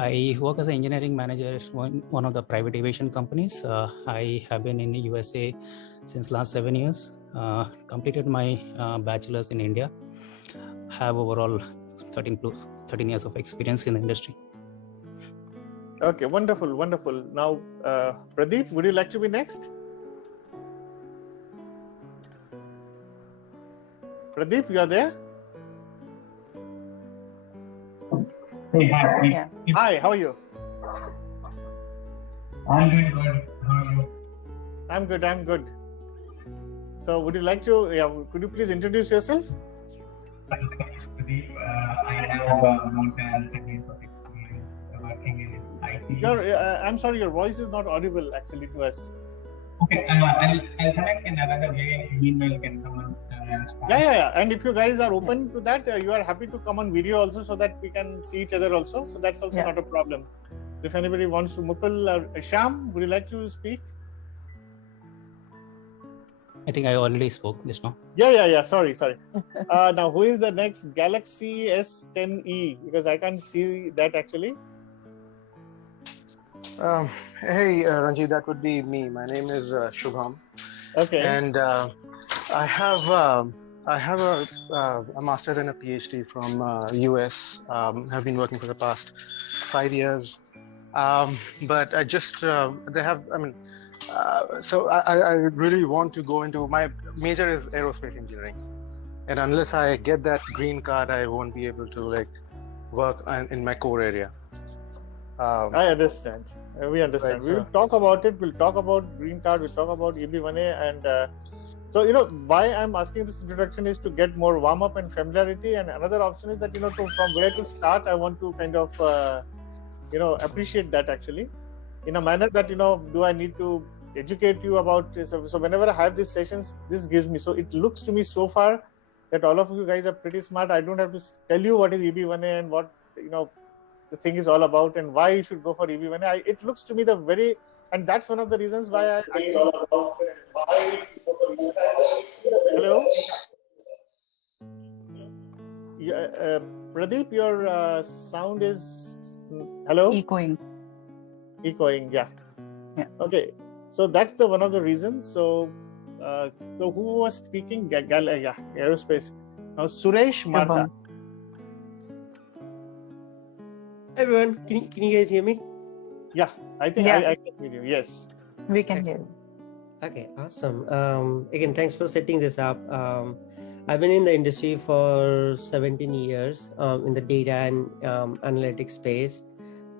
I work as an engineering manager at one of the private aviation companies. I have been in the USA since last 7 years. Completed my bachelor's in India. Have overall 13 years of experience in the industry. Okay, wonderful, wonderful. Now, Pradeep, would you like to be next? Pradeep, you are there? Hey, hi. Yeah. Hi, how are you? I'm doing good. How are you? I'm good, I'm good. So would you like to, could you please introduce yourself? My name is Pradeep. I have more than 10 years of experience working in IT. I'm sorry, your voice is not audible actually to us. Okay, I'll connect in another way. Meanwhile, can someone respond? Yeah. And if you guys are open to that, you are happy to come on video also so that we can see each other also. So that's also not a problem. If anybody wants to, Mukul or Sham, would you like to speak? I think I already spoke just now. Yeah. Sorry. Now, who is the next Galaxy S10e? Because I can't see that actually. Hey, Ranjit, that would be me. My name is Shubham. Okay. And I have a master's and a PhD from US. Have been working for the past 5 years. But I just, so I really want to go into, my major is aerospace engineering. And unless I get that green card, I won't be able to work in my core area. I understand. We understand. Right, we will talk about it. We'll talk about green card. We'll talk about EB1A. And so, why I'm asking this introduction is to get more warm up and familiarity. And another option is that, from where to start, I want to kind of, appreciate that actually in a manner that, do I need to educate you about this? So whenever I have these sessions, this gives me, so it looks to me so far that all of you guys are pretty smart. I don't have to tell you what is EB1A and what, the thing is all about and why you should go for EB1A. It looks to me and that's one of the reasons why I Hello? Yeah, Pradeep, your sound is, hello? Echoing, yeah. Okay, so that's one of the reasons. So who was speaking? Aerospace. Now, Suresh Martha. Everyone, can you guys hear me? Yeah, I think I can hear you. Yes, we can hear you. Okay, awesome. Again, thanks for setting this up. I've been in the industry for 17 years in the data and analytics space.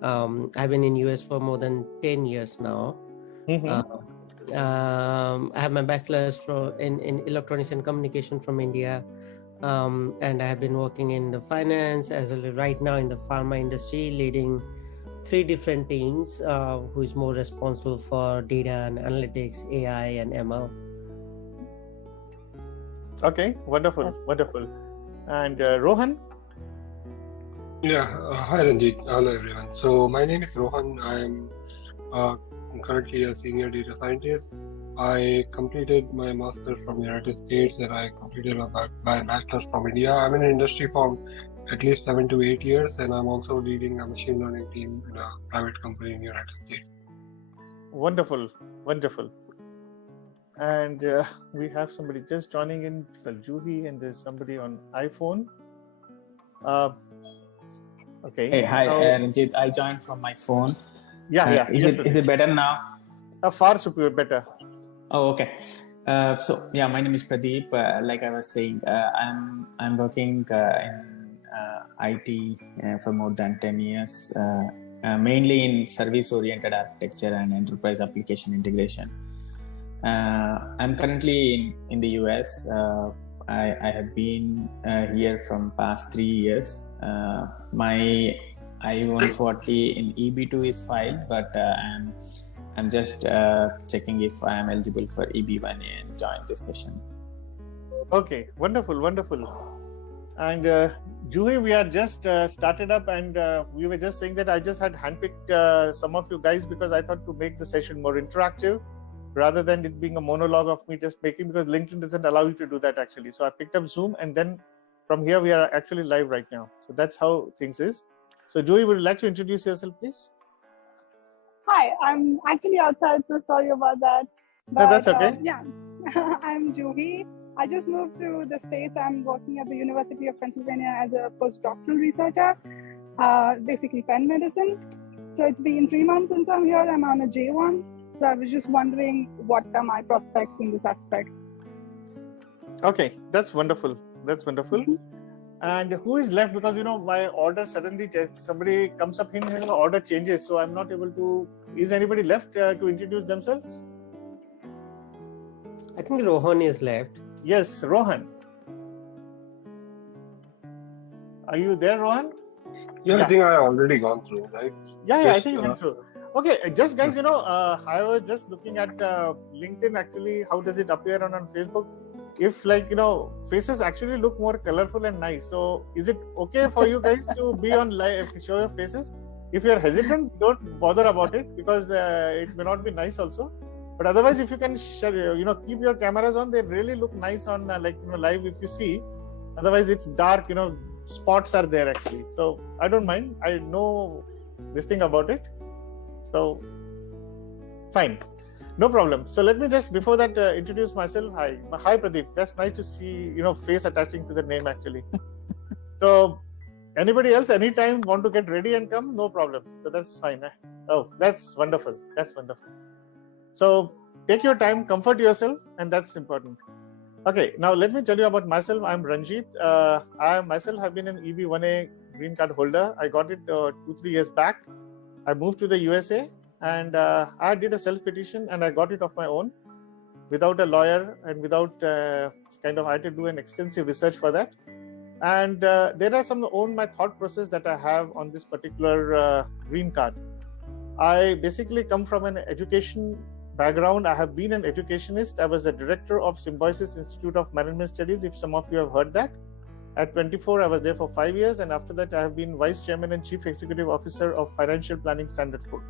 I've been in US for more than 10 years now. I have my bachelor's in electronics and communication from India. And I have been working in the finance as well as right now in the pharma industry, leading 3 different teams who is more responsible for data and analytics, AI and ML. Okay, wonderful. And Rohan? Yeah, hi Ranjit, hello everyone. So my name is Rohan. I'm currently a senior data scientist. I completed my master's from United States and I completed my bachelor's from India. I'm in the industry for at least 7 to 8 years, and I'm also leading a machine learning team in a private company in the United States. Wonderful. And we have somebody just joining in, Juhi, and there's somebody on iPhone. Okay. Hey, hi, Ranjit. I joined from my phone. Yeah. Is it better now? Far superior, better. Oh, okay. So yeah, my name is Pradeep. Like I was saying, I'm working in IT for more than 10 years, mainly in service-oriented architecture and enterprise application integration. I'm currently in the US. I have been here from past 3 years. My I-140 in EB2 is filed, but I'm just checking if I am eligible for EB1A and join this session. Okay, wonderful. And Juhi, we are just started up, and we were just saying that I just had handpicked some of you guys because I thought to make the session more interactive rather than it being a monologue of me just making, because LinkedIn doesn't allow you to do that actually. So I picked up Zoom, and then from here we are actually live right now. So that's how things is. So Joey, would you like to introduce yourself, please? Hi, I'm actually outside, so sorry about that. But, no, that's okay. Yeah, I'm Juhi. I just moved to the States. I'm working at the University of Pennsylvania as a postdoctoral researcher, basically pen medicine. So it's been 3 months since I'm here. I'm on a J1. So I was just wondering what are my prospects in this aspect. Okay, that's wonderful. That's wonderful. And who is left? Because, my order suddenly changes. Somebody comes up here and the order changes. So I'm not able to... Is anybody left to introduce themselves? I think Rohan is left. Yes, Rohan. Are you there, Rohan? Yeah, I think I already gone through, right? Yeah, I think you went through. Okay, just guys, I was just looking at LinkedIn actually. How does it appear on Facebook? If faces actually look more colorful and nice. So is it okay for you guys to be on live, show your faces? If you're hesitant, don't bother about it because it may not be nice also. But otherwise, if you can, keep your cameras on, they really look nice on live if you see. Otherwise, it's dark, spots are there actually. So I don't mind. I know this thing about it. So fine. No problem. So let me just, before that, introduce myself. Hi, Pradeep. That's nice to see, face attaching to the name actually. So anybody else, anytime want to get ready and come, no problem. So that's fine. Oh, that's wonderful. That's wonderful. So take your time, comfort yourself, and that's important. Okay, now let me tell you about myself. I'm Ranjit. I myself have been an EB1A green card holder. I got it 2-3 years back. I moved to the USA. And I did a self-petition and I got it of my own without a lawyer and without I had to do an extensive research for that. And there are some my thought process that I have on this particular green card. I basically come from an education background. I have been an educationist. I was the director of Symbiosis Institute of Management Studies, if some of you have heard that. At 24, I was there for 5 years. And after that, I have been Vice Chairman and Chief Executive Officer of Financial Planning Standards Board.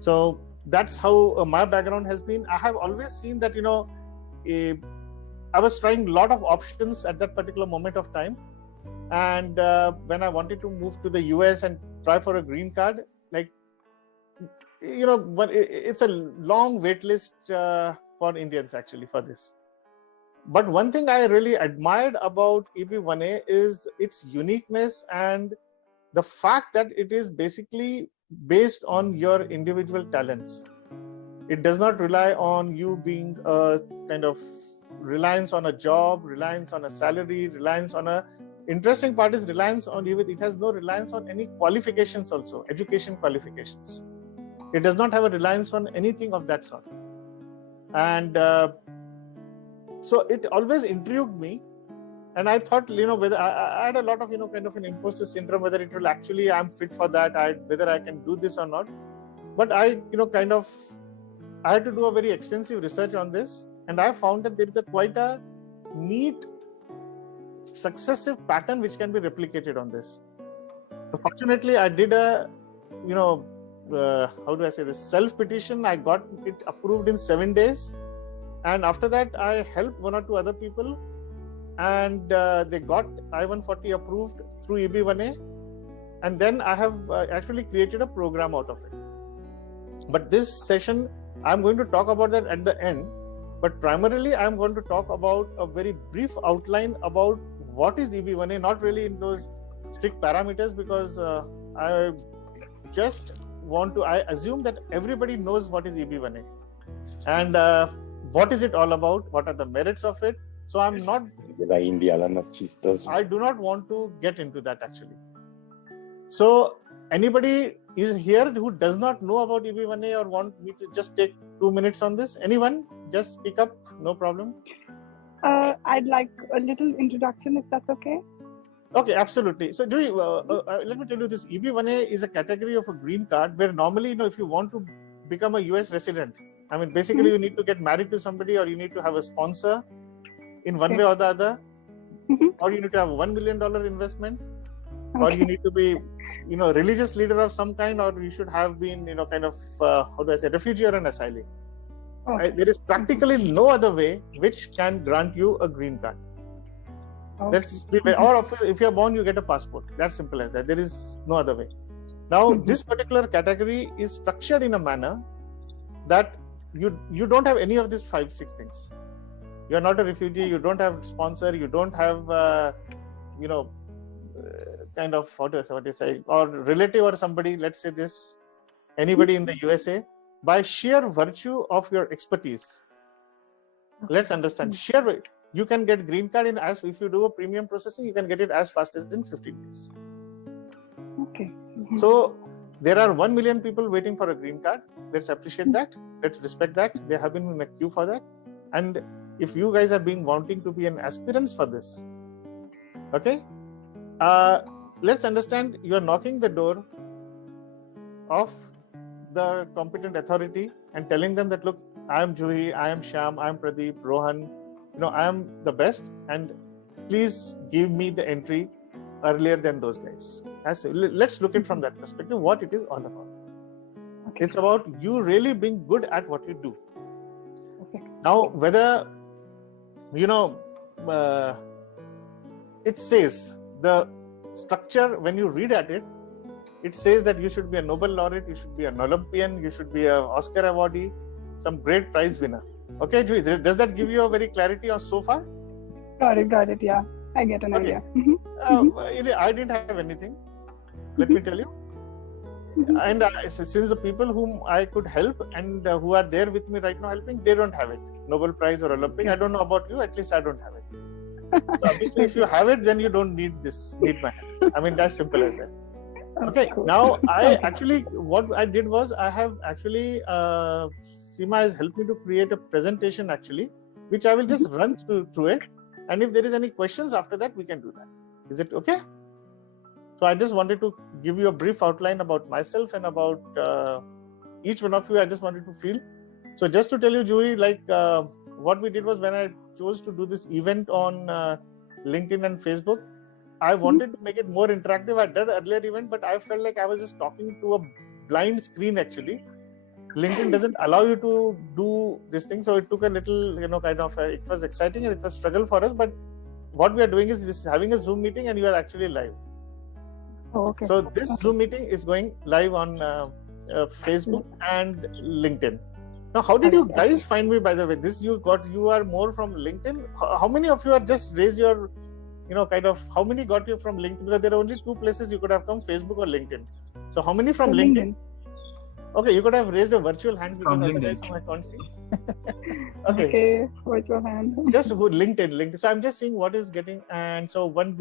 So that's how my background has been. I have always seen that, I was trying a lot of options at that particular moment of time. And when I wanted to move to the US and try for a green card, but it's a long wait list for Indians actually for this. But one thing I really admired about EB1A is its uniqueness and the fact that it is basically based on your individual talents. It does not rely on you being a kind of reliance on a job, reliance on a salary, reliance on a... Interesting part is reliance on even, it has no reliance on any qualifications also, education qualifications. It does not have a reliance on anything of that sort. And so it always intrigued me. And I thought, whether I had a lot of, kind of an imposter syndrome, whether it will actually, I'm fit for that, whether I can do this or not. But I, I had to do a very extensive research on this. And I found that there is quite a neat, successive pattern which can be replicated on this. So fortunately, I did a, how do I say this, self-petition. I got it approved in 7 days. And after that, I helped 1 or 2 other people. And they got I-140 approved through EB1A. And then I have actually created a program out of it. But this session, I'm going to talk about that at the end. But primarily, I'm going to talk about a very brief outline about what is EB1A, not really in those strict parameters, because I just want to, I assume that everybody knows what is EB1A. And what is it all about? What are the merits of it? So I'm not, I do not want to get into that actually. So anybody is here who does not know about EB1A or want me to just take 2 minutes on this? Anyone? Just speak up, no problem. I'd like a little introduction if that's okay. Okay, absolutely. So let me tell you this, EB1A is a category of a green card where normally, if you want to become a US resident, I mean, basically you need to get married to somebody or you need to have a sponsor in one way or the other, or you need to have $1 million investment, or you need to be, religious leader of some kind, or you should have been, kind of, how do I say, refugee or an asylee. There is practically no other way which can grant you a green card. Let's be, or if you're born, you get a passport. That's simple as that. There is no other way. Now, this particular category is structured in a manner that you don't have any of these 5-6 things. You're not a refugee. You don't have sponsor. You don't have kind of what do you say, or relative or somebody. Let's say this, anybody in the USA, by sheer virtue of your expertise. Let's understand. You can get green card in as if you do a premium processing, you can get it as fast as in 15 days. Okay. So there are 1 million people waiting for a green card. Let's appreciate that. Let's respect that. They have been in a queue for that. And if you guys are wanting to be an aspirants for this, okay, let's understand you are knocking the door of the competent authority and telling them that, look, I am Juhi, I am Shyam, I am Pradeep, Rohan, I am the best, and please give me the entry earlier than those guys. Let's look at it from that perspective, what it is all about. Okay. It's about you really being good at what you do. Okay. Now, whether, it says, the structure, when you read at it, it says that you should be a Nobel laureate, you should be an Olympian, you should be an Oscar awardee, some great prize winner. Okay, Juhi, does that give you a very clarity on so far? Got it, yeah. I get an idea. I didn't have anything, let me tell you. And since the people whom I could help and who are there with me right now helping, they don't have it. Nobel Prize or Olympic. I don't know about you, at least I don't have it. So obviously, if you have it, then you don't need my help. I mean, that's simple as that. Okay, now what I did was, I have actually, Seema has helped me to create a presentation actually, which I will just run through it. And if there is any questions after that, we can do that. Is it okay? So I just wanted to give you a brief outline about myself and about each one of you. I just wanted to feel. So just to tell you, Juhi, what we did was, when I chose to do this event on LinkedIn and Facebook, I wanted to make it more interactive. I did an earlier event, but I felt like I was just talking to a blind screen actually. LinkedIn doesn't allow you to do this thing. So it took a little, it was exciting and it was a struggle for us. But what we are doing is having a Zoom meeting and you are actually live. Oh, okay. So this Zoom meeting is going live on Facebook and LinkedIn. Now, how did you guys find me, by the way? You are more from LinkedIn. How many of you are just raise your, how many got you from LinkedIn? Because there are only 2 places you could have come, Facebook or LinkedIn. So how many from LinkedIn? Okay, you could have raised a virtual hand because otherwise I can't see. Okay, virtual hand. Just LinkedIn. So I'm just seeing what is getting, and so 1,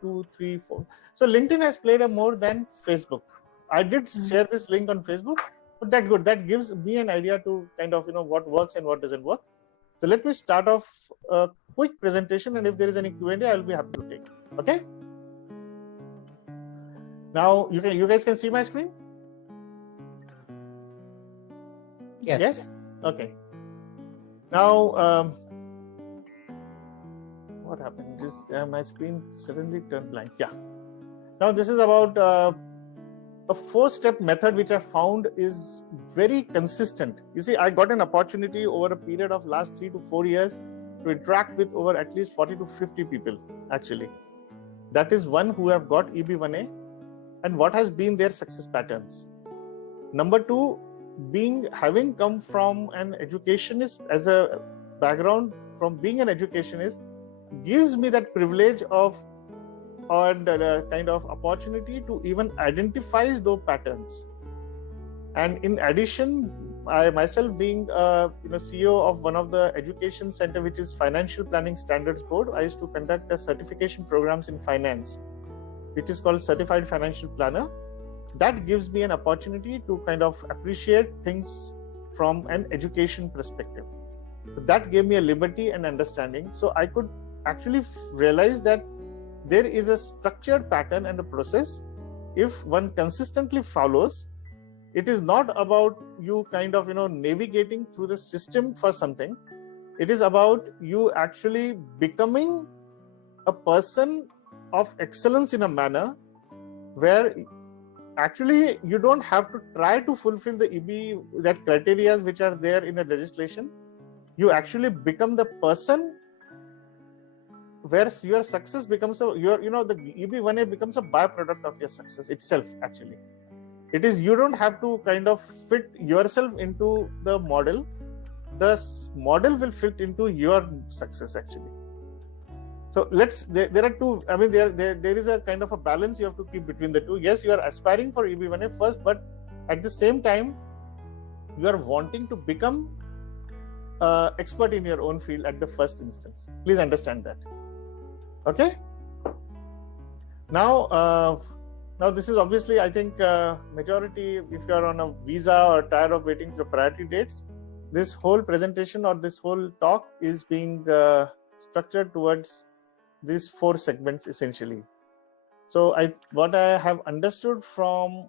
2, 3, 4. So LinkedIn has played a more than Facebook. I did share this link on Facebook, but that's good. That gives me an idea to kind of what works and what doesn't work. So let me start off a quick presentation, and if there is any Q&A, I'll be happy to take. Okay. Now you guys can see my screen. Yes. Okay. Now, what happened? Just my screen suddenly turned blank. Yeah. Now this is about a 4-step method which I found is very consistent. You see, I got an opportunity over a period of last 3 to 4 years to interact with over at least 40 to 50 people. Actually, that is one who have got EB1A and what has been their success patterns. Number 2. Having come from an educationist as a background, from being an educationist, gives me that privilege of or the kind of opportunity to even identify those patterns. And in addition, I myself being CEO of one of the education center, which is Financial Planning Standards Board, I used to conduct a certification programs in finance, which is called Certified Financial Planner. That gives me an opportunity to kind of appreciate things from an education perspective. That gave me a liberty and understanding. So I could actually realize that there is a structured pattern and a process. If one consistently follows, it is not about you kind of, navigating through the system for something. It is about you actually becoming a person of excellence in a manner where actually you don't have to try to fulfill the that criteria which are there in the legislation. You actually become the person where your success becomes the EB1A becomes a byproduct of your success itself. Actually, it is, you don't have to kind of fit yourself into the model. The model will fit into your success actually. So there are two, I mean, there is a kind of a balance you have to keep between the two. Yes, you are aspiring for EB1A first, but at the same time, you are wanting to become expert in your own field at the first instance. Please understand that. Okay. Now this is obviously, I think, majority, if you are on a visa or tired of waiting for priority dates, this whole presentation or this whole talk is being structured towards these 4 segments essentially. So what I have understood from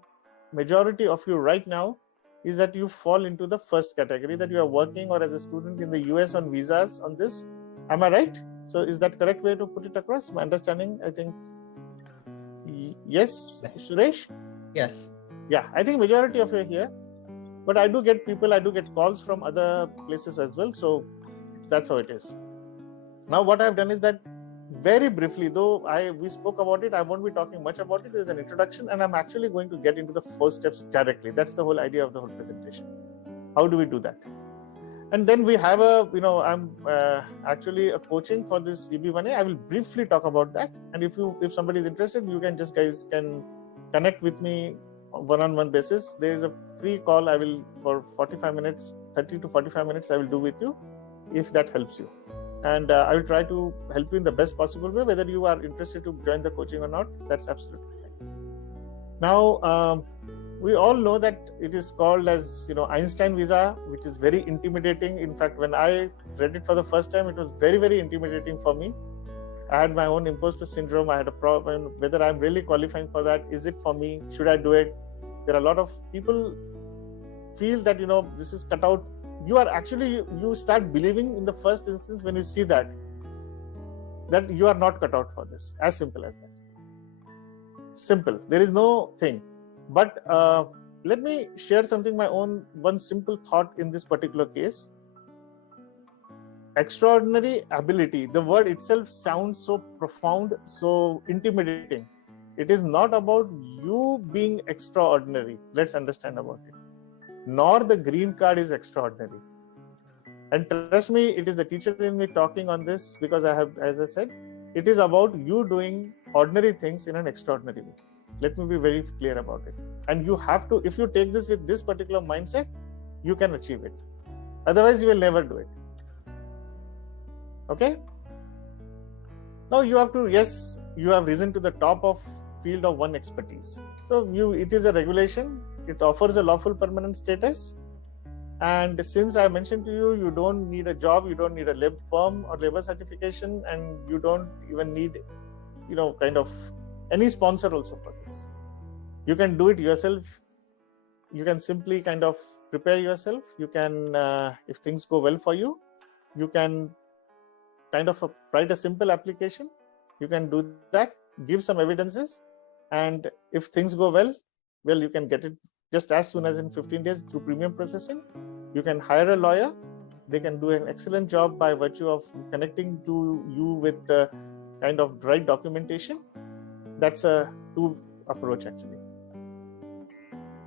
majority of you right now is that you fall into the first category, that you are working or as a student in the US on visas on this. Am I right? So is that correct way to put it across? My understanding, I think, yes, Suresh? Yes. Yeah, I think majority of you are here, but I do get calls from other places as well. So that's how it is. Now what I've done is that very briefly, though we spoke about it, I won't be talking much about it. There's an introduction, and I'm actually going to get into the 4 steps directly. That's the whole idea of the whole presentation. How do we do that? And then we have I'm actually a coaching for this EB1A. I will briefly talk about that. And if somebody is interested, you can can connect with me on one-on-one basis. There is a free call I will for 45 minutes, 30 to 45 minutes I will do with you, if that helps you. And I will try to help you in the best possible way. Whether you are interested to join the coaching or not, that's absolutely fine. Now, we all know that it is called as Einstein visa, which is very intimidating. In fact, when I read it for the first time, it was very, very intimidating for me. I had my own imposter syndrome. I had a problem whether I'm really qualifying for that. Is it for me? Should I do it? There are a lot of people feel that this is cut out. You start believing in the first instance when you see that you are not cut out for this. As simple as that. Simple. There is no thing. But let me share something, one simple thought in this particular case. Extraordinary ability. The word itself sounds so profound, so intimidating. It is not about you being extraordinary. Let's understand about it. Nor the green card is extraordinary. And trust me, it is the teacher in me talking on this, because as I said, it is about you doing ordinary things in an extraordinary way. Let me be very clear about it. And you have to, if you take this with this particular mindset, you can achieve it. Otherwise, you will never do it. Okay? Now you have to, yes, you have risen to the top of field of one expertise. So it is a regulation. It offers a lawful permanent status. And since I mentioned to you, you don't need a job, you don't need a perm or labor certification, and you don't even need, kind of any sponsor also for this. You can do it yourself. You can simply kind of prepare yourself. You can, if things go well for you, you can kind of write a simple application. You can do that, give some evidences, and if things go well, you can get it just as soon as in 15 days through premium processing. You can hire a lawyer. They can do an excellent job by virtue of connecting to you with the kind of right documentation. That's a 2 approach actually.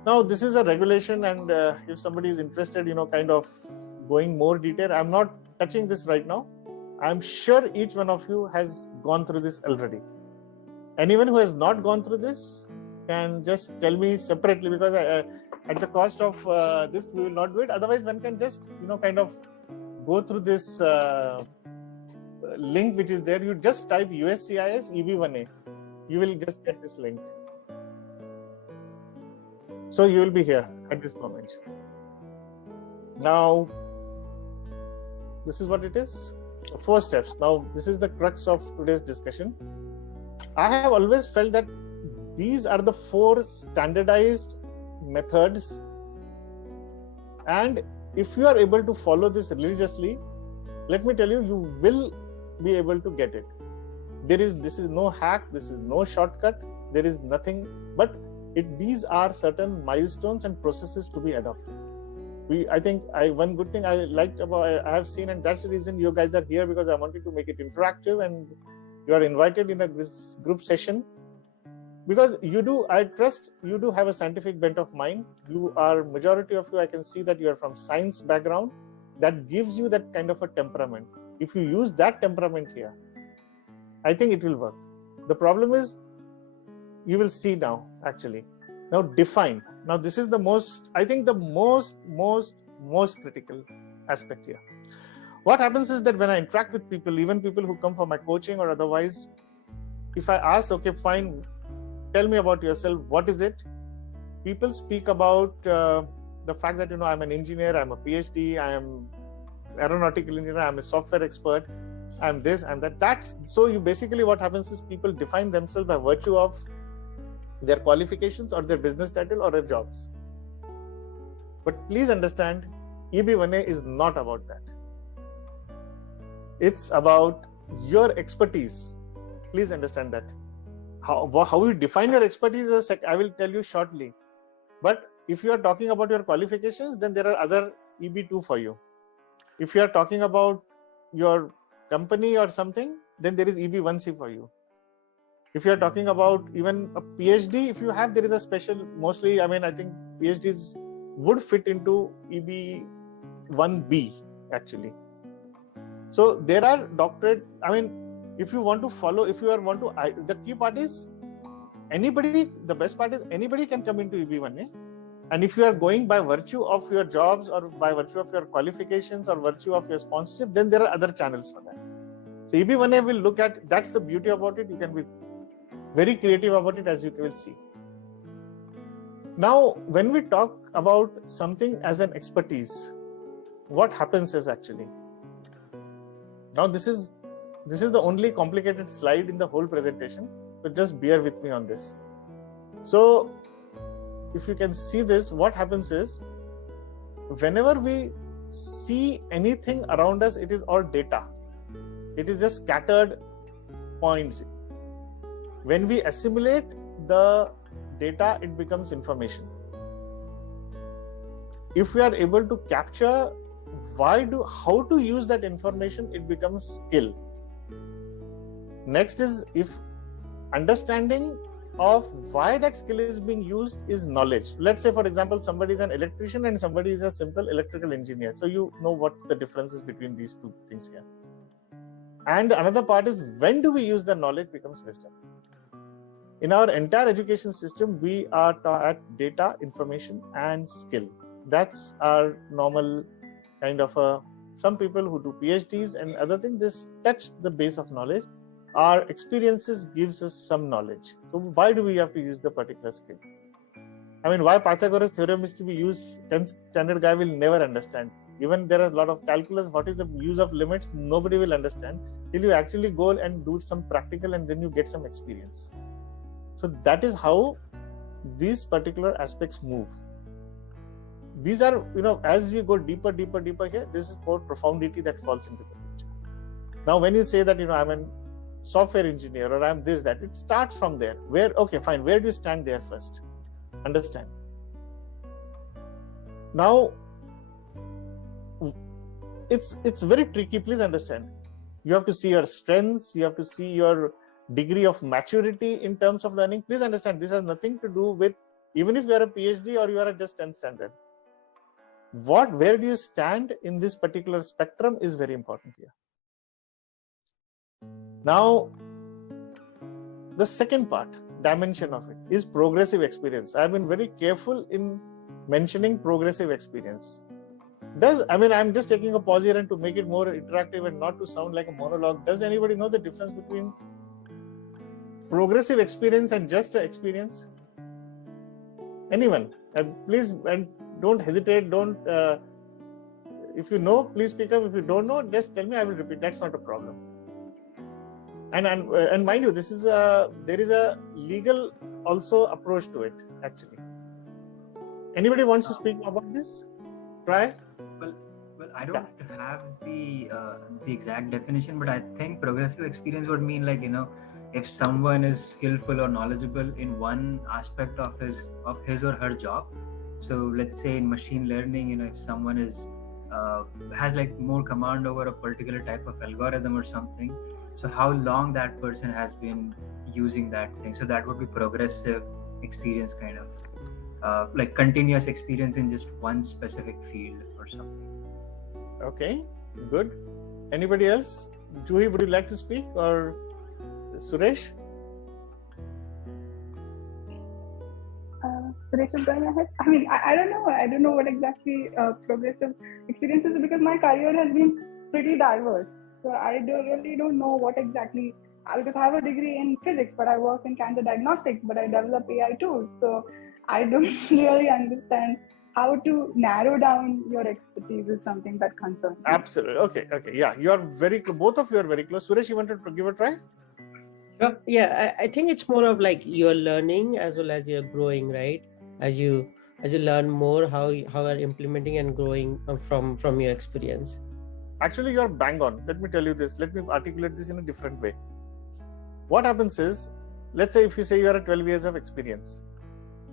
Now this is a regulation, and if somebody is interested, kind of going more detail, I'm not touching this right now. I'm sure each one of you has gone through this already. Anyone who has not gone through this can just tell me separately, because at the cost of this, we will not do it. Otherwise, one can just, kind of go through this link which is there. You just type USCIS EB1A. You will just get this link. So you will be here at this moment. Now, this is what it is. 4 steps. Now, this is the crux of today's discussion. I have always felt that these are the 4 standardized methods, and if you are able to follow this religiously, let me tell you, you will be able to get it. This is no hack, this is no shortcut, there is nothing, but these are certain milestones and processes to be adopted. One good thing I liked about I have seen, and that's the reason you guys are here, because I wanted to make it interactive and You are invited in a group session because I trust you do have a scientific bent of mind. Majority of you, I can see that you are from science background. That gives you that kind of a temperament. If you use that temperament here, I think it will work. The problem is, you will see now, actually. Now define. Now this is the most critical aspect here. What happens is that when I interact with people, even people who come for my coaching or otherwise, if I ask, okay, fine, tell me about yourself, what is it? People speak about the fact that, I'm an engineer, I'm a PhD, I am aeronautical engineer, I'm a software expert, I'm this, I'm that. So you basically, what happens is people define themselves by virtue of their qualifications or their business title or their jobs. But please understand, EB1A is not about that. It's about your expertise. Please understand that. How you define your expertise, I will tell you shortly. But if you are talking about your qualifications, then there are other EB2 for you. If you are talking about your company or something, then there is EB1C for you. If you are talking about even a PhD, if you have, there is a special, mostly, I think PhDs would fit into EB1B actually. So there are doctorate, if you want to follow, the key part is the best part is anybody can come into EB1A. And if you are going by virtue of your jobs or by virtue of your qualifications or virtue of your sponsorship, then there are other channels for that. So EB1A will look at, that's the beauty about it. You can be very creative about it, as you will see. Now, when we talk about something as an expertise, what happens is actually, now this is the only complicated slide in the whole presentation, so just bear with me on this. So if you can see this, what happens is, whenever we see anything around us, it is all data. It is just scattered points. When we assimilate the data, it becomes information. If we are able to capture how to use that information, it becomes skill. Next is, if understanding of why that skill is being used is knowledge. Let's say, for example, somebody is an electrician and somebody is a simple electrical engineer. So you know what the difference is between these two things here. And another part is, when do we use the knowledge becomes wisdom. In our entire education system, we are taught at data, information, and skill. That's our normal kind of some people who do PhDs and other things, this touch the base of knowledge. Our experiences gives us some knowledge. So why do we have to use the particular skill? Why Pythagoras theorem is to be used, 10th standard guy will never understand. Even there are a lot of calculus, what is the use of limits, nobody will understand till you actually go and do some practical and then you get some experience. So that is how these particular aspects move. These are, as we go deeper here, this is more profundity that falls into the picture. Now, when you say that, I'm a software engineer or I'm this, that, it starts from there. Okay, fine. Where do you stand there first? Understand. Now, it's very tricky. Please understand. You have to see your strengths. You have to see your degree of maturity in terms of learning. Please understand, this has nothing to do with, even if you are a PhD or you are at just 10th standard. Where do you stand in this particular spectrum is very important here. Now, the second part, dimension of it, is progressive experience. I've been very careful in mentioning progressive experience. I'm just taking a pause here and to make it more interactive and not to sound like a monologue. Does anybody know the difference between progressive experience and just experience? Anyone? Please, and don't hesitate. If you know, please speak up. If you don't know, just tell me. I will repeat. That's not a problem. And mind you, there is a legal also approach to it actually. Anybody wants to speak about this? Try. Well, I don't have the exact definition, but I think progressive experience would mean if someone is skillful or knowledgeable in one aspect of his or her job. So let's say in machine learning, if someone has more command over a particular type of algorithm or something, So how long that person has been using that thing. So that would be progressive experience, kind of like continuous experience in just one specific field or something. Okay, good. Anybody else? Juhi, would you like to speak, or Suresh? Suresh is going ahead. I mean, I don't know. I don't know what exactly progressive experience is, because my career has been pretty diverse. So I really don't know what exactly, because I have a degree in physics, but I work in cancer diagnostics, but I develop AI tools. So I don't really understand how to narrow down your expertise is something that concerns me. Absolutely. Okay. Yeah, you are very close. Both of you are very close. Suresh, you wanted to give a try? Sure. Yeah, I think it's more of like you're learning as well as you're growing, right? As you learn more, how are implementing and growing from your experience. Actually, you're bang on. Let me tell you this. Let me articulate this in a different way. What happens is, let's say if you say you are at 12 years of experience,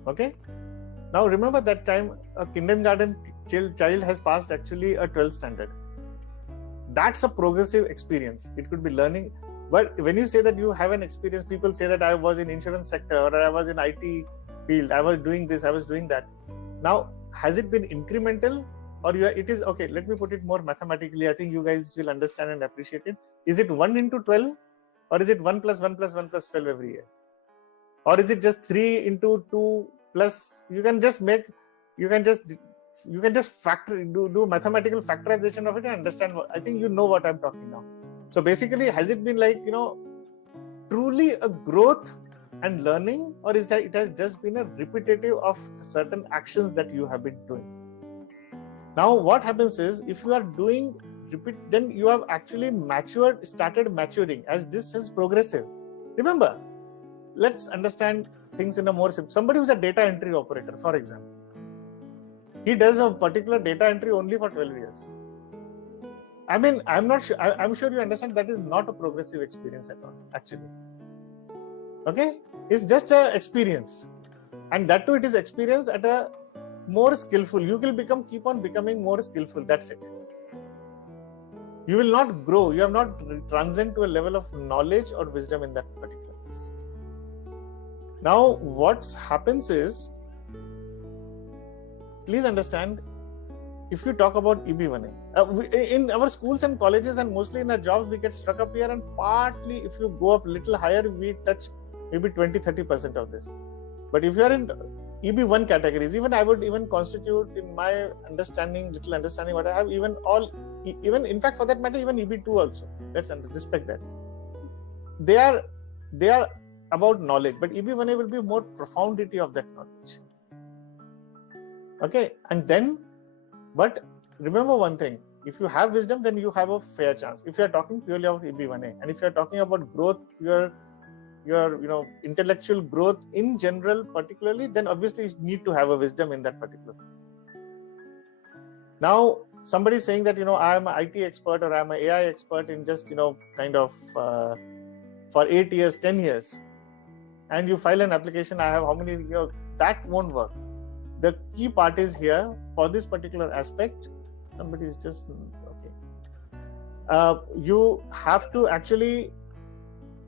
okay? Now remember that time a kindergarten child has passed actually a 12th standard. That's a progressive experience. It could be learning. But when you say that you have an experience, people say that I was in insurance sector, or I was in IT field, I was doing this, I was doing that. Now, has it been incremental, or it is, okay, let me put it more mathematically. I think you guys will understand and appreciate it. Is it 1 into 12, or is it 1 plus 1 plus 1 plus 12 every year? Or is it just 3 into 2 plus, you can just factor, do mathematical factorization of it and understand I think you know what I'm talking now. So basically, has it been like, truly a growth and learning, or is that it has just been a repetitive of certain actions that you have been doing? Now, what happens is, if you are doing repeat, then you have actually started maturing, as this is progressive. Remember, let's understand things in a more simple. Somebody who's a data entry operator, for example, he does a particular data entry only for 12 years. I mean, I'm not sure. I'm sure you understand that is not a progressive experience at all, actually. Okay, it's just an experience, and that too, it is experience at a more skillful. You will keep on becoming more skillful. That's it. You will not grow. You have not transcended to a level of knowledge or wisdom in that particular case. Now, what happens is, please understand, if you talk about EB1A, in our schools and colleges and mostly in our jobs, we get stuck up here, and partly if you go up a little higher, we touch maybe 20-30% of this. But if you are in EB1 categories, even I would even constitute in my little understanding what I have, even in fact for that matter, even EB2 also. Let's respect that. They are about knowledge, but EB1A will be more profundity of that knowledge. Okay, but remember one thing, if you have wisdom, then you have a fair chance. If you are talking purely about EB1A, and if you are talking about growth, your intellectual growth in general particularly, then obviously you need to have a wisdom in that particular field. Now, somebody is saying that, I am an IT expert, or I am an AI expert in just, for 8 years, 10 years, and you file an application, I have how many, that won't work. The key part is here, for this particular aspect, somebody is just, okay. You have to actually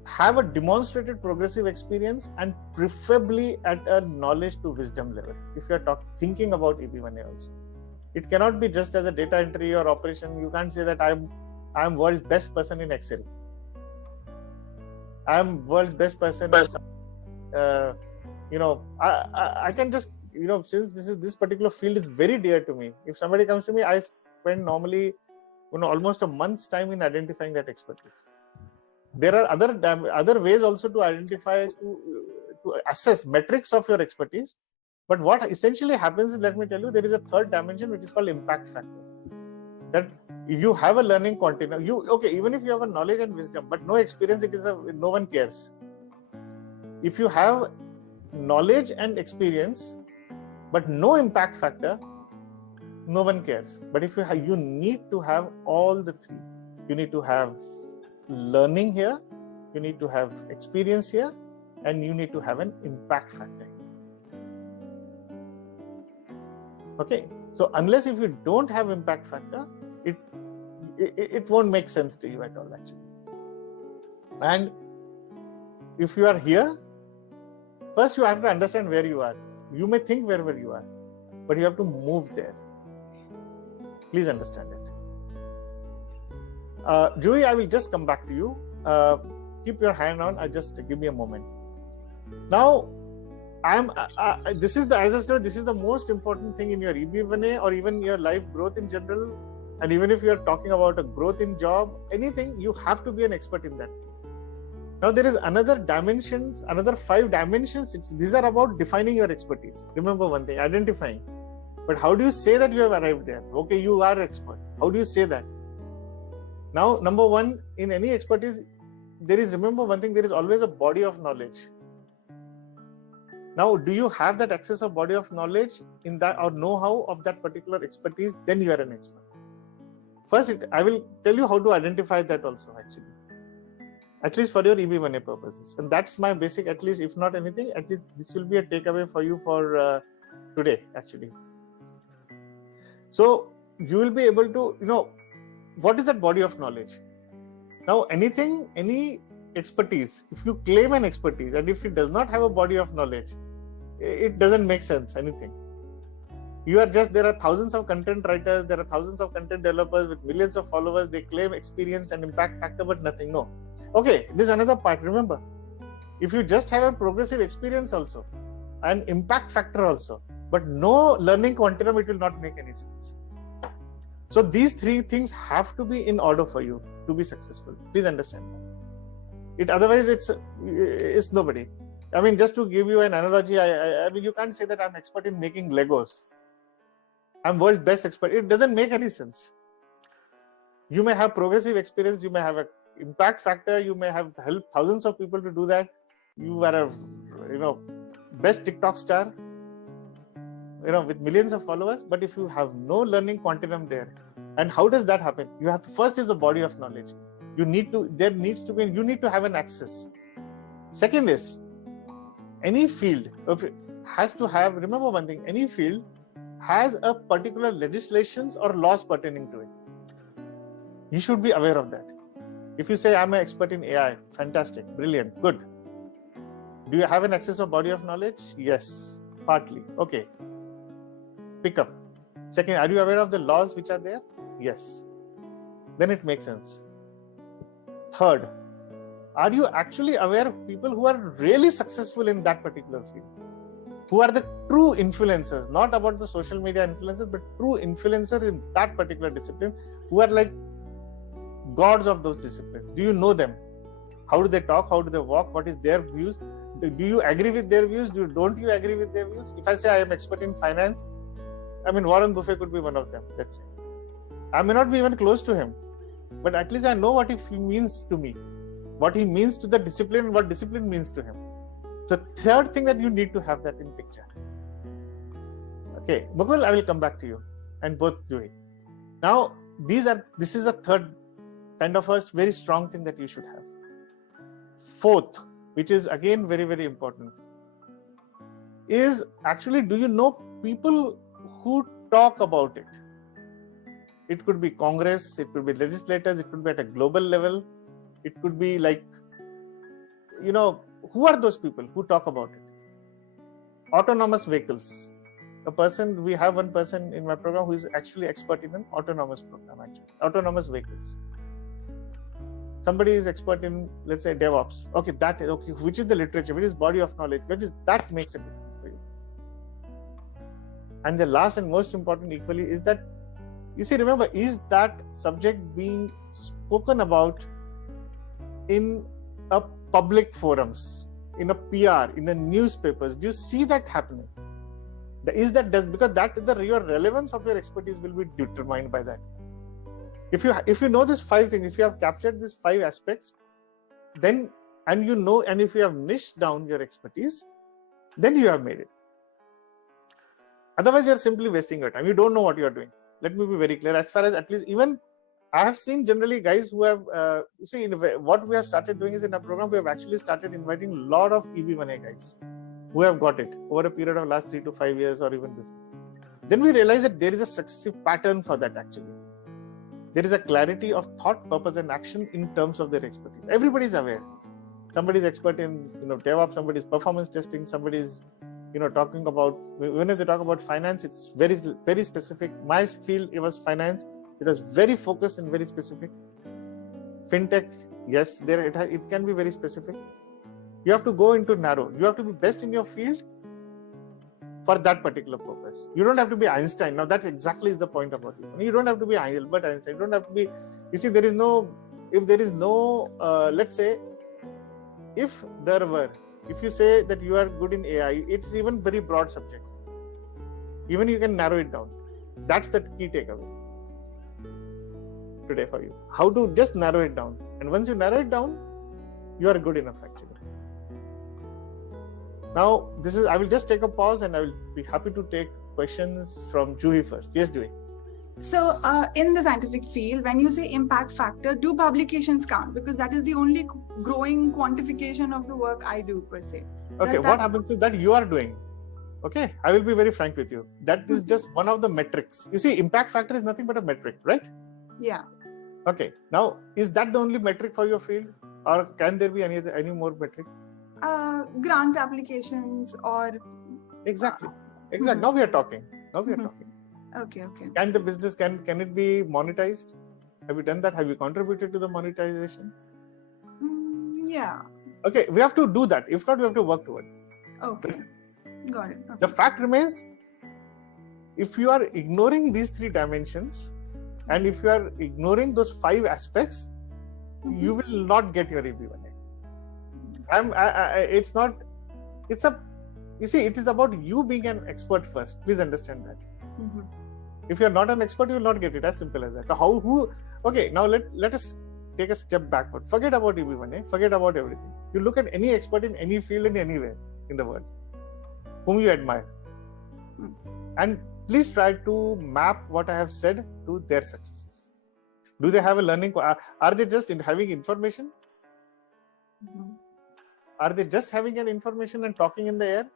have a demonstrated progressive experience, and preferably at a knowledge to wisdom level. If you are thinking about EB1A also, it cannot be just as a data entry or operation. You can't say that I'm world's best person in Excel. I'm world's best person. I can just, since this particular field is very dear to me. If somebody comes to me, I spend normally, almost a month's time in identifying that expertise. There are other ways also to identify, to assess metrics of your expertise. But what essentially happens is, let me tell you, there is a third dimension which is called impact factor. That you have a learning continuum. Even if you have a knowledge and wisdom, but no experience, no one cares. If you have knowledge and experience, but no impact factor, no one cares. But if you need to have all the three. You need to have learning here, you need to have experience here, and you need to have an impact factor here. Okay, so unless if you don't have impact factor, it won't make sense to you at all, actually. And if you are here, first you have to understand where you are. You may think wherever you are, but you have to move there. Please understand it. Joey, I will just come back to you. Keep your hand on. Just give me a moment. Now, this is the most important thing in your EB1A or even your life growth in general. And even if you are talking about a growth in job, anything, you have to be an expert in that. Now, there is another 5 dimensions. These are about defining your expertise. Remember one thing, identifying. But how do you say that you have arrived there? Okay, you are expert. How do you say that? Now, number one, in any expertise, remember one thing, there is always a body of knowledge. Now, do you have that access of body of knowledge in that or know-how of that particular expertise? Then you are an expert. First, I will tell you how to identify that also, actually. At least for your EB1A purposes. And that's my basic, at least, if not anything, at least this will be a takeaway for you for today, actually. So, you will be able to, what is that body of knowledge? Now, any expertise, if you claim an expertise and if it does not have a body of knowledge, it doesn't make sense, anything. There are thousands of content writers, there are thousands of content developers with millions of followers, they claim experience and impact factor, but nothing, no. Okay, this is another part, remember. If you just have a progressive experience also, and impact factor also, but no learning quantum, it will not make any sense. So these 3 things have to be in order for you to be successful. Please understand that. Otherwise, it's nobody. I mean, just to give you an analogy, I mean, you can't say that I'm expert in making Legos. I'm world's best expert. It doesn't make any sense. You may have progressive experience, you may have an impact factor, you may have helped thousands of people to do that. You are a, best TikTok star, with millions of followers. But if you have no learning quantum there, and how does that happen? You have to, first is the body of knowledge. You need to have an access. Second is, any field has to have, remember one thing, any field has a particular legislations or laws pertaining to it. You should be aware of that. If you say, I'm an expert in AI, fantastic, brilliant, good. Do you have an access of body of knowledge? Yes, partly. Okay. Pick up. Second, are you aware of the laws which are there? Yes. Then it makes sense. Third, are you actually aware of people who are really successful in that particular field? Who are the true influencers, not about the social media influencers, but true influencers in that particular discipline, who are like gods of those disciplines. Do you know them? How do they talk? How do they walk? What is their views? Do you agree with their views? Don't you agree with their views? If I say I am expert in finance, I mean, Warren Buffett could be one of them, let's say. I may not be even close to him, but at least I know what he means to me, what he means to the discipline, and what discipline means to him. So third thing that you need to have that in picture. Okay, Mukul, I will come back to you and both Joey. Now, this is the third kind of a very strong thing that you should have. Fourth, which is again very, very important, is actually, do you know people who talk about it? It could be Congress, it could be legislators, it could be at a global level, it could be like, who are those people who talk about it? Autonomous vehicles. We have one person in my program who is actually expert in an autonomous program, autonomous vehicles. Somebody is expert in, let's say, DevOps. Okay, which is the literature, which is body of knowledge, that makes a difference for you. And the last and most important equally is that, you see, remember, is that subject being spoken about in a public forums, in a PR, in the newspapers? Do you see that happening? Because your relevance of your expertise will be determined by that. If you know these 5 things, if you have captured these 5 aspects, then and if you have niched down your expertise, then you have made it. Otherwise, you are simply wasting your time. You don't know what you are doing. Let me be very clear. As far as at least even I have seen generally guys who have, what we have started doing is in our program, we have actually started inviting a lot of EB1A guys who have got it over a period of last 3 to 5 years or even before. Then we realize that there is a successive pattern for that actually. there is a clarity of thought, purpose, and action in terms of their expertise. Everybody is aware. Somebody is expert in DevOps, somebody is performance testing, somebody is talking about, when they talk about finance, it's very, very specific. My field, it was finance. It was very focused and very specific. Fintech, yes, it can be very specific. You have to go into narrow. You have to be best in your field for that particular purpose. You don't have to be Einstein. Now that exactly is the point about it. You don't have to be Albert Einstein. You don't have to be, if there is no, let's say, if you say that you are good in AI, it's even very broad subject. Even you can narrow it down. That's the key takeaway today for you. How to just narrow it down. And once you narrow it down, you are good enough actually. Now, I will just take a pause and I will be happy to take questions from Juhi first. Yes, Juhi. So in the scientific field, when you say impact factor, do publications count? Because that is the only growing quantification of the work I do per se. Okay, what happens is that you are doing. Okay, I will be very frank with you. That is just one of the metrics. You see, impact factor is nothing but a metric, right? Yeah. Okay, now is that the only metric for your field? Or can there be any more metric? Grant applications or... Exactly. Now we are talking. Okay. Can the business, can it be monetized? Have you done that? Have you contributed to the monetization? Yeah. Okay, we have to do that. If not, we have to work towards it. Okay. Got it. Okay. The fact remains, if you are ignoring these 3 dimensions, and if you are ignoring those 5 aspects, you will not get your EB1A. You see, it is about you being an expert first. Please understand that. If you're not an expert, you will not get it. As simple as that. Okay, now let us take a step backward. Forget about EB1A, forget about everything. You look at any expert in any field and anywhere in the world, whom you admire. And please try to map what I have said to their successes. Do they have a learning? Are they just having information? Are they just having an information and talking in the air?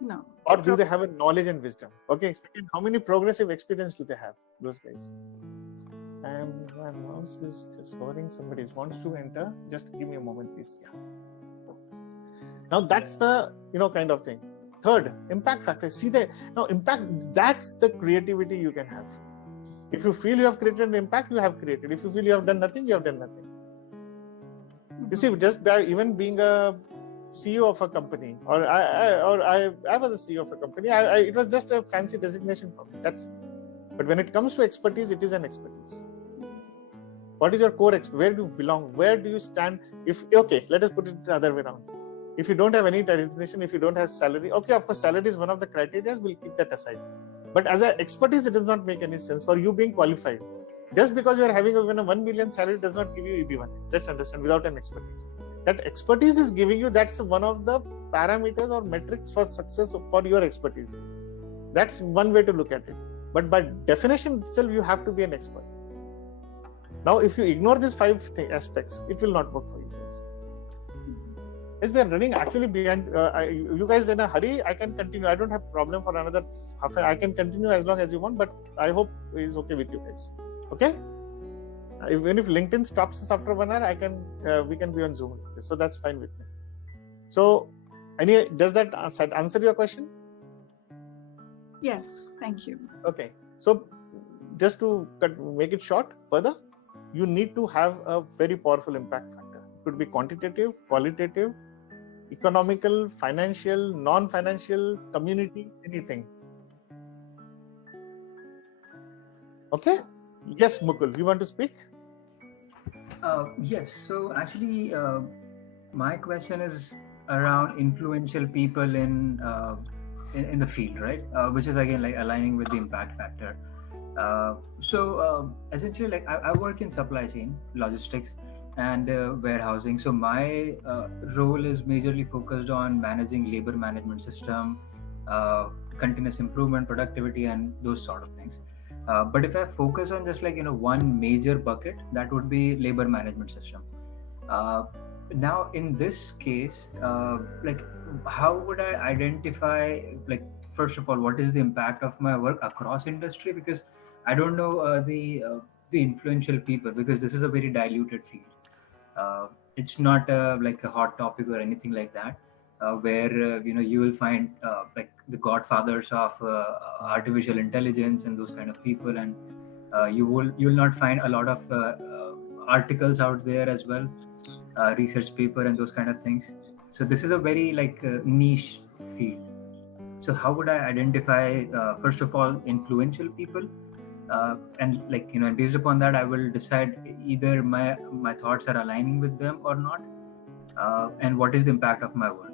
No. Or do they have a knowledge and wisdom? Okay, second, how many progressive experience do they have, those guys? My mouse is just hovering. Somebody wants to enter. Just give me a moment, please. Yeah. Now that's the kind of thing. Third, impact factor. Impact, that's the creativity you can have. If you feel you have created an impact, you have created. If you feel you have done nothing, you have done nothing. You see, just by even being a CEO of a company, or I was a CEO of a company, it was just a fancy designation for me. That's it. But when it comes to expertise, it is an expertise. What is your core where do you belong? Where do you stand? Let us put it the other way around. If you don't have any designation, if you don't have salary, okay, of course, salary is one of the criteria. We'll keep that aside. But as an expertise, it does not make any sense for you being qualified. Just because you are having even a 1 million salary does not give you EB1A. Let's understand, without an expertise. That expertise is giving you, that's one of the parameters or metrics for success for your expertise. That's one way to look at it. But by definition itself, you have to be an expert. Now, if you ignore these 5 aspects, it will not work for you guys. If we are running actually behind, you guys in a hurry, I can continue. I don't have problem for another half an hour. I can continue as long as you want, but I hope it is okay with you guys. Okay? Even if LinkedIn stops us after 1 hour, we can be on Zoom. So that's fine with me. So, does that answer your question? Yes, thank you. Okay. So, just to make it short further, you need to have a very powerful impact factor. It could be quantitative, qualitative, economical, financial, non-financial, community, anything. Okay? Yes, Mukul, you want to speak? Yes. So actually, my question is around influential people in the field, right? Which is again like aligning with the impact factor. Essentially, like I work in supply chain, logistics, and warehousing. So my role is majorly focused on managing labor management system, continuous improvement, productivity, and those sort of things. But if I focus on just like one major bucket, that would be labor management system. Now in this case, like how would I identify, like, first of all, what is the impact of my work across industry? Because I don't know the the influential people, because this is a very diluted field. It's not like a hot topic or anything like that, where you will find like the godfathers of artificial intelligence and those kind of people, and you will not find a lot of articles out there as well, research paper and those kind of things. So this is a very like niche field. So how would I identify first of all influential people, and like and based upon that I will decide either my thoughts are aligning with them or not, and what is the impact of my work.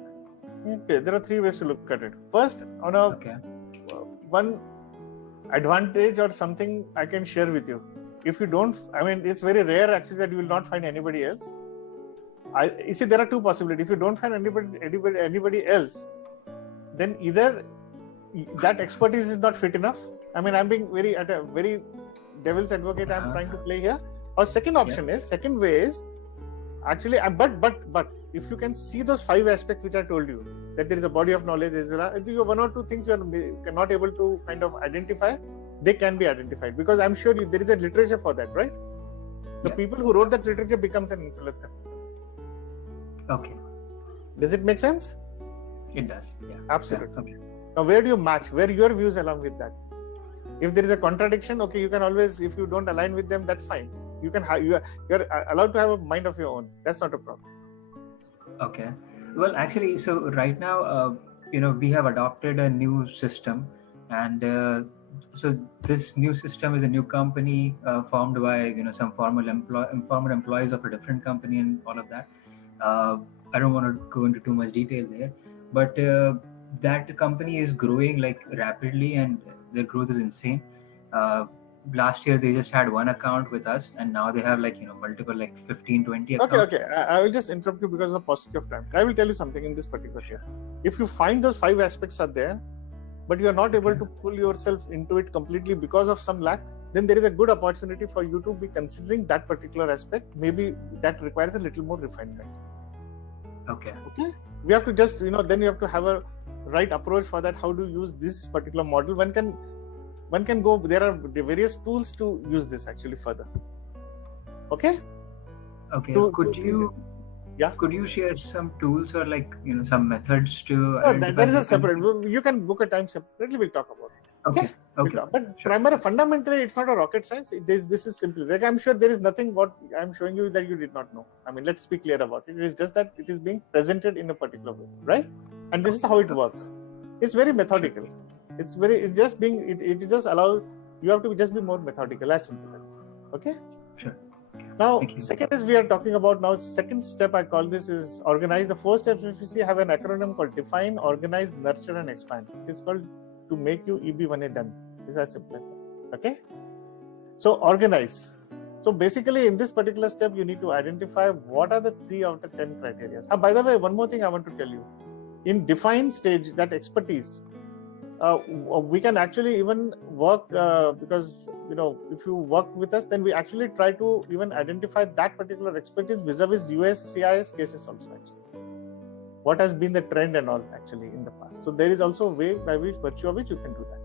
Okay, there are three ways to look at it. First, on a one advantage or something I can share with you. If you don't, I mean, it's very rare actually that you will not find anybody else. You see, there are two possibilities. If you don't find anybody else, then either that expertise is not fit enough. I mean, I'm being very devil's advocate. I'm trying to play here. Or second option is, second way is actually, but if you can see those 5 aspects which I told you, that there is a body of knowledge, there is one or two things you are not able to kind of identify, they can be identified, because I'm sure there is a literature for that, right? The people who wrote that literature becomes an influencer. Okay. Does it make sense? It does. Yeah. Absolutely. Yeah. Okay. Now, where do you match? Where your views along with that? If there is a contradiction, okay, you can always, if you don't align with them, that's fine. You can you're allowed to have a mind of your own. That's not a problem. Okay. Well, actually, so right now, we have adopted a new system, and so this new system is a new company formed by some former employees of a different company and all of that. I don't want to go into too much detail there, but that company is growing like rapidly, and their growth is insane. Last year they just had one account with us, and now they have like multiple, like 15-20 accounts. Okay. I will just interrupt you because of paucity of time. I will tell you something in this particular here. If you find those 5 aspects are there, but you are not able to pull yourself into it completely because of some lack, then there is a good opportunity for you to be considering that particular aspect. Maybe that requires a little more refinement. Okay. We have to just then you have to have a right approach for that. How to use this particular model? One can go. There are various tools to use this actually further. Okay. Could you share some tools or like some methods to? That is a separate. You can book a time separately. We'll talk about it. Okay. But primarily, fundamentally, it's not a rocket science. This is simple. Like, I'm sure there is nothing what I'm showing you that you did not know. I mean, let's be clear about it. It is just that it is being presented in a particular way, right? And this is how it works. It's very methodical. It just allows you have to just be more methodical, as simple as that. Okay. Sure. Now, second is we are talking about now. Second step I call this is organize. The 4 steps, if you see, have an acronym called define, organize, nurture, and expand. It is called to make you EB1A done. It's as simple as that. Okay. So organize. So basically, in this particular step, you need to identify what are the 3 out of 10 criteria. By the way, one more thing I want to tell you. In define stage, that expertise, we can actually even work because if you work with us, then we actually try to even identify that particular expertise vis-a-vis US CIS cases also actually. What has been the trend and all actually in the past. So there is also a way by virtue of which you can do that.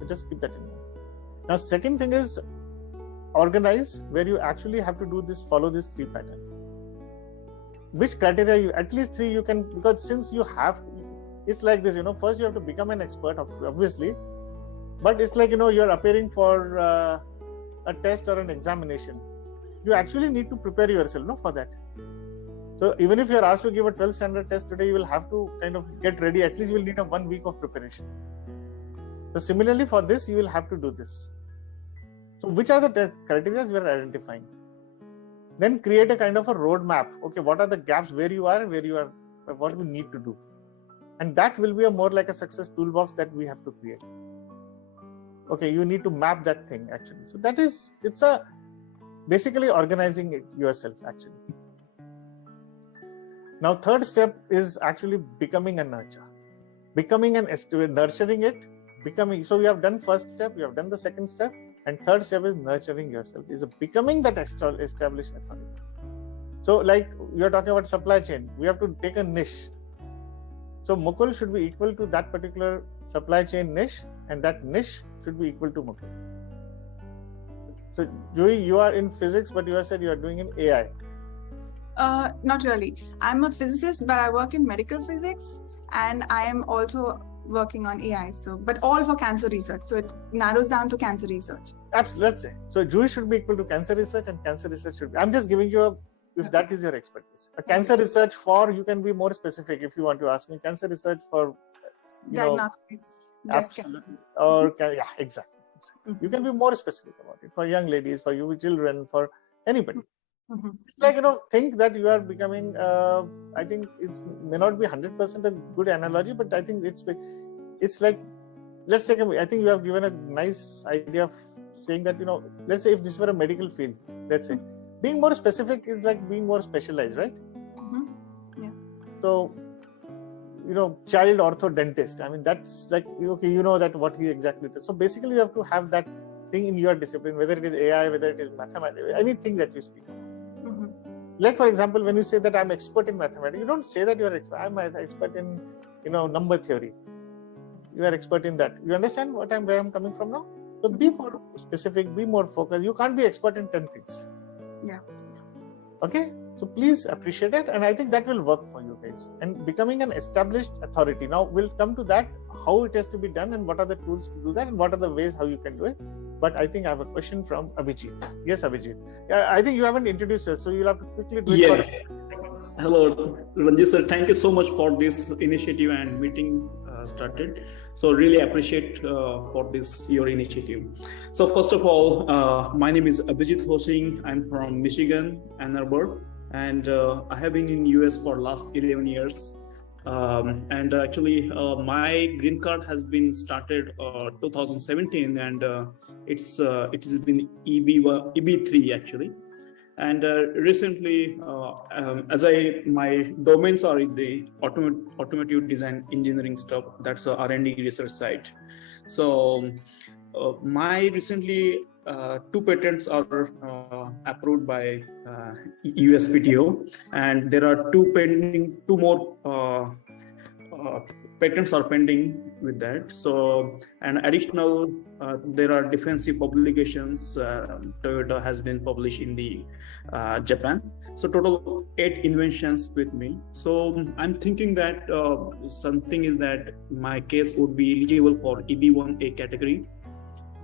So just keep that in mind. Now, second thing is organize, where you actually have to follow these 3 patterns. Which criteria you, at least 3 you can, because since you have, it's like this, first you have to become an expert, obviously, but it's like, you're appearing for a test or an examination. You actually need to prepare yourself, for that. So even if you're asked to give a 12th standard test today, you will have to kind of get ready. At least you will need a 1 week of preparation. So similarly for this, you will have to do this. So which are the criteria we are identifying? Then create a kind of a roadmap. Okay, what are the gaps where you are, what we need to do? And that will be a more like a success toolbox that we have to create. Okay, you need to map that thing actually. So it's basically organizing it yourself actually. Now, third step is actually becoming a nurture. Becoming and nurturing it, so we have done first step, we have done the second step, and third step is nurturing yourself, is becoming that established authority. So like you're talking about supply chain, we have to take a niche. So Mukul should be equal to that particular supply chain niche, and that niche should be equal to Mukul. So Joey, you are in physics, but you said you are doing in AI. Not really. I'm a physicist, but I work in medical physics, and I am also working on AI. So, but all for cancer research. So it narrows down to cancer research. Absolutely. Let's say so. Jewish should be equal to cancer research, and cancer research should be. I'm just giving you if that is your expertise. A cancer research for, you can be more specific if you want to ask me. Cancer research for diagnostics. Absolutely. Or exactly. You can be more specific about it for young ladies, for you children, for anybody. It's like, think that you are becoming, I think it may not be 100% a good analogy, but I think it's like, let's take I think you have given a nice idea of saying that, let's say if this were a medical field, let's say, being more specific is like being more specialized, right? Yeah. So, child ortho dentist, I mean, that's like, okay, that what he exactly does. So basically you have to have that thing in your discipline, whether it is AI, whether it is mathematics, anything that you speak about. Like, for example, when you say that I'm expert in mathematics, you don't say that you're expert. I'm an expert in, number theory. You are expert in that. You understand where I'm coming from now? So be more specific, be more focused. You can't be expert in 10 things. Yeah. Okay? So please appreciate it. And I think that will work for you guys. And becoming an established authority. Now we'll come to that, how it has to be done and what are the tools to do that and what are the ways how you can do it. But I think I have a question from Abhijit. Yes, Abhijit. Yeah, I think you haven't introduced us, so you'll have to quickly do it for seconds. Hello, Ranjit sir. Thank you so much for this initiative and meeting started. So really appreciate for your initiative. So first of all, my name is Abhijit Hosing. I'm from Michigan, Ann Arbor, and I have been in US for last 11 years. And actually, my green card has been started 2017, and it has been EB3 actually. And recently, my domains are in the automotive design engineering stuff. That's a R&D research side. So my recently 2 patents are approved by USPTO, and there are 2 more patents are pending with that. So, and additional, there are defensive publications. Toyota has been published in the Japan. So total 8 inventions with me. So I'm thinking that something is that my case would be eligible for EB1A category.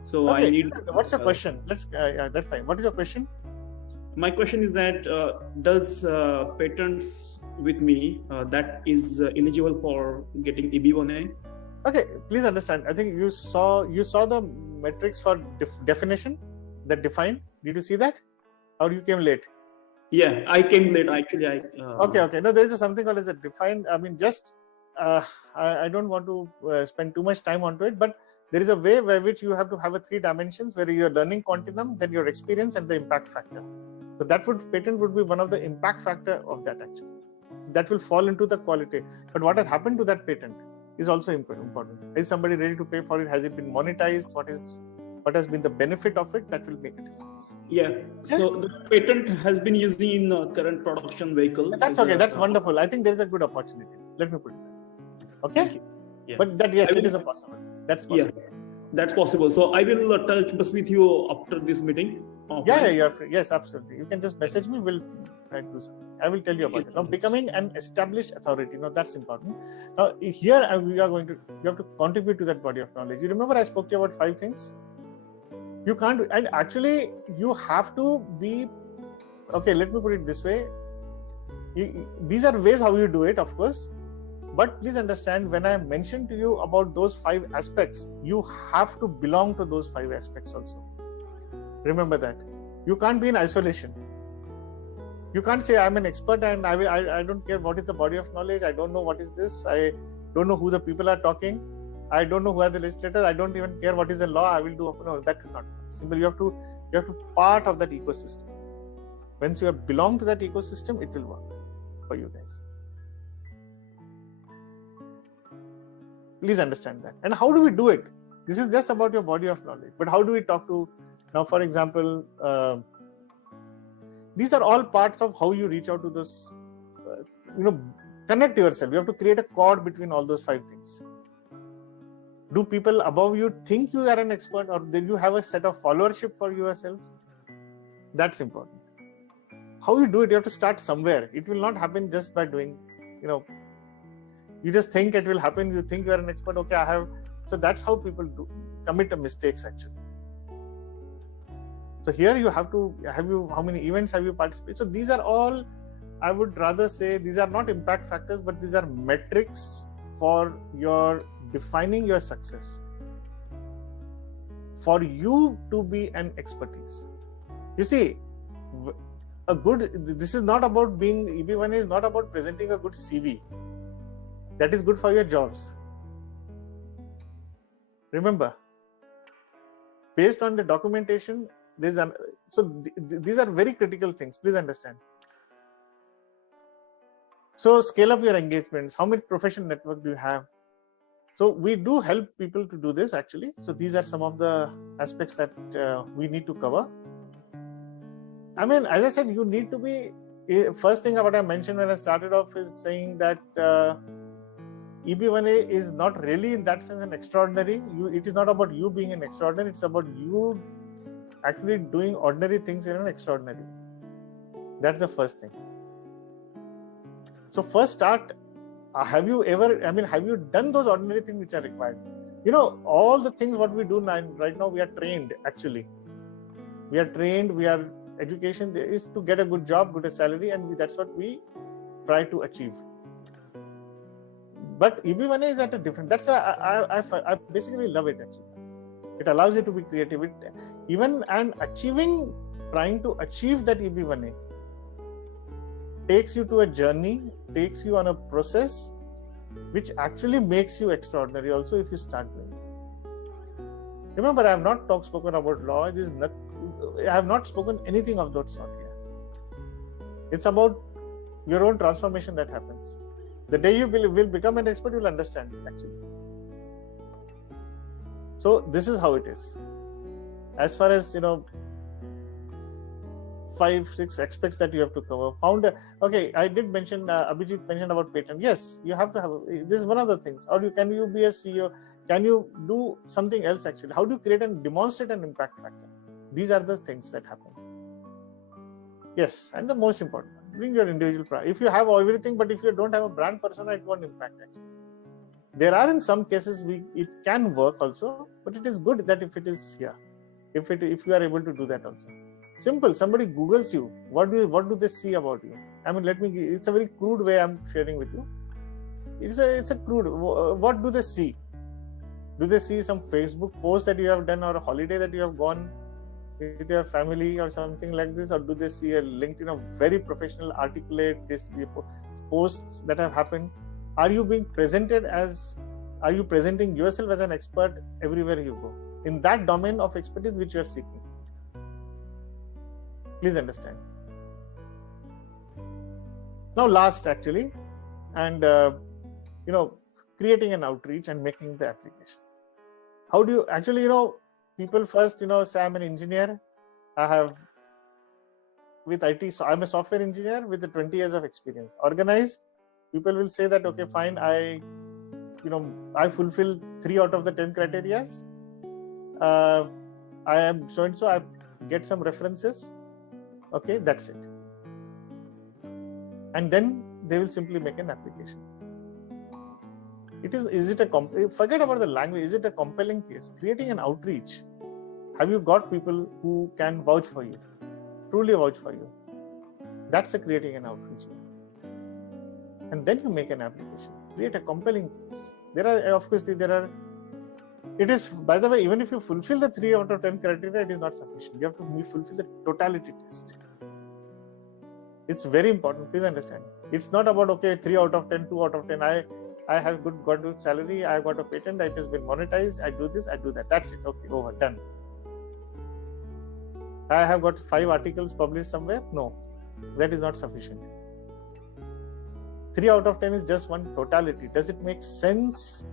So okay. I need. What's your question? That's fine. What is your question? My question is that does patents with me that is eligible for getting EB1A? Okay, please understand. I think you saw the metrics for definition that define. Did you see that, or you came late? Yeah, I came late actually. Okay. No, there is something called as a defined. I mean, just I don't want to spend too much time onto it, but there is a way by which you have to have 3 dimensions where your learning continuum, then your experience, and the impact factor. So that patent would be one of the impact factor of that actually. That will fall into the quality. But what has happened to that patent is also important. Is somebody ready to pay for it? Has it been monetized? What has been the benefit of it? That will make a difference. Yeah. So the patent has been used in current production vehicle. That's okay. That's wonderful. I think there is a good opportunity. Let me put it there. Okay. Yeah. But that it is a possible. That's possible. Yeah, that's possible. So I will touch base with you after this meeting. Yeah, you're free. Yes, absolutely. You can just message me. We'll try to do something. I will tell you about it. Now, becoming an established authority. Now, that's important. Now, here you have to contribute to that body of knowledge. You remember I spoke to you about 5 things? You can't, and actually you have to be, okay, let me put it this way. These are ways how you do it, of course. But please understand, when I mentioned to you about those 5 aspects, you have to belong to those 5 aspects also. Remember that. You can't be in isolation. You can't say I'm an expert and I don't care what is the body of knowledge. I don't know what is this. I don't know who the people are talking. I don't know who are the legislators. I don't even care what is the law. I will do. No, that will not. Simply, you have to part of that ecosystem. Once you belong to that ecosystem, it will work for you guys. Please understand that. And how do we do it? This is just about your body of knowledge. But how do we talk to, now for example, these are all parts of how you reach out to those, connect yourself. You have to create a cord between all those 5 things. Do people above you think you are an expert, or do you have a set of followership for yourself? That's important. How you do it, you have to start somewhere. It will not happen just by doing, you just think it will happen. You think you are an expert. Okay, I have. So that's how people commit mistakes actually. So here you have to, how many events have you participated? So these are all, I would rather say, these are not impact factors, but these are metrics for your defining your success. For you to be an expertise. You see, this is not about being, EB1A is not about presenting a good CV. That is good for your jobs. Remember, based on the documentation, these are very critical things. Please understand. So scale up your engagements. How many professional network do you have? So we do help people to do this actually. So these are some of the aspects that we need to cover. I mean, as I said, you need to be, first thing what I mentioned when I started off is saying that EB1A is not really in that sense an extraordinary. It is not about you being an extraordinary. It's about you actually doing ordinary things in an extraordinary. That's the first thing. So first start, have you done those ordinary things which are required? All the things what we do right now, we are trained actually. We are trained, education is to get a good job, good salary, and that's what we try to achieve. But EB1A is at a different, that's why I basically love it actually. It allows you to be creative. Trying to achieve that EB1A takes you to a journey, takes you on a process which actually makes you extraordinary also if you start doing it. Remember, I have not spoken about law. I have not spoken anything of that sort here. It's about your own transformation that happens. The day you will become an expert, you will understand it actually. So this is how it is. As far as 5-6 aspects that you have to cover. Okay, I did mention, Abhijit mentioned about patent. Yes, you have to have, this is one of the things. Or can you be a CEO? Can you do something else actually? How do you create and demonstrate an impact factor? These are the things that happen. Yes, and the most important one, bring your individual brand. If you have everything, but if you don't have a brand persona, it won't impact actually. There are in some cases it can work also, but it is good that if it is here, if you are able to do that also. Simple. Somebody Googles you. What do they see about you? I mean, it's a very crude way I'm sharing with you. It's a crude. What do they see? Do they see some Facebook post that you have done or a holiday that you have gone with your family or something like this? Or do they see a LinkedIn, a very professional, articulate posts that have happened? Are you presenting yourself as an expert everywhere you go in that domain of expertise which you are seeking? Please understand. Now last actually, and creating an outreach and making the application. How do you actually, people first, say I'm an engineer. I have with IT, so I'm a software engineer with 20 years of experience. Organize, people will say that, okay, fine, I fulfill 3 out of the 10 criteria. I am so-and-so, I get some references. Okay, that's it. And then they will simply make an application. Forget about the language. Is it a compelling case? Creating an outreach. Have you got people who can vouch for you? Truly vouch for you? That's creating an outreach. And then you make an application. Create a compelling case. It is, by the way, even if you fulfill the 3 out of 10 criteria, it is not sufficient. You have to fulfill the totality test. It's very important. Please understand. It's not about, okay, 3 out of 10, 2 out of 10. I have got good salary. I have got a patent. It has been monetized. I do this. I do that. That's it. Okay, over. Done. I have got 5 articles published somewhere. No, that is not sufficient. 3 out of 10 is just one totality. Does it make sense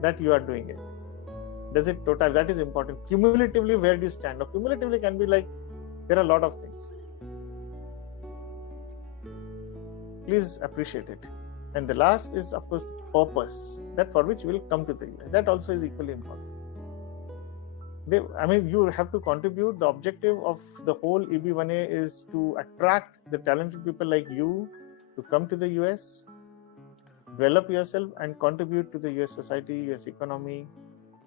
that you are doing it? Does it total? That is important. Cumulatively, where do you stand? Now, cumulatively can be like, there are a lot of things. Please appreciate it. And the last is, of course, the purpose, that for which we will come to the event. That also is equally important. you have to contribute. The objective of the whole EB1A is to attract the talented people like you to come to the US, develop yourself and contribute to the US society, US economy,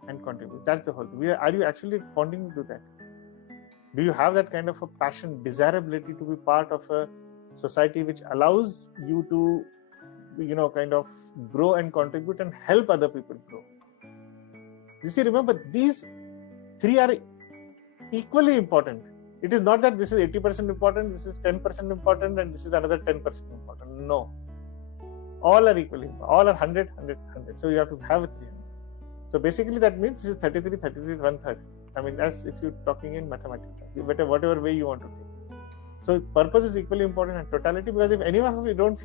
and contribute. That's the whole thing. Are you actually wanting to do that? Do you have that kind of a passion, desirability to be part of a society which allows you to, kind of grow and contribute and help other people grow? You see, remember, these three are equally important. It is not that this is 80% important, this is 10% important, and this is another 10% important. No. All are equally important. All are 100, 100, 100. So you have to have 300. So basically that means this is 33, 33, 1/3. As if you're talking in mathematics, whatever way you want to take. So purpose is equally important and totality, because if any one of you don't,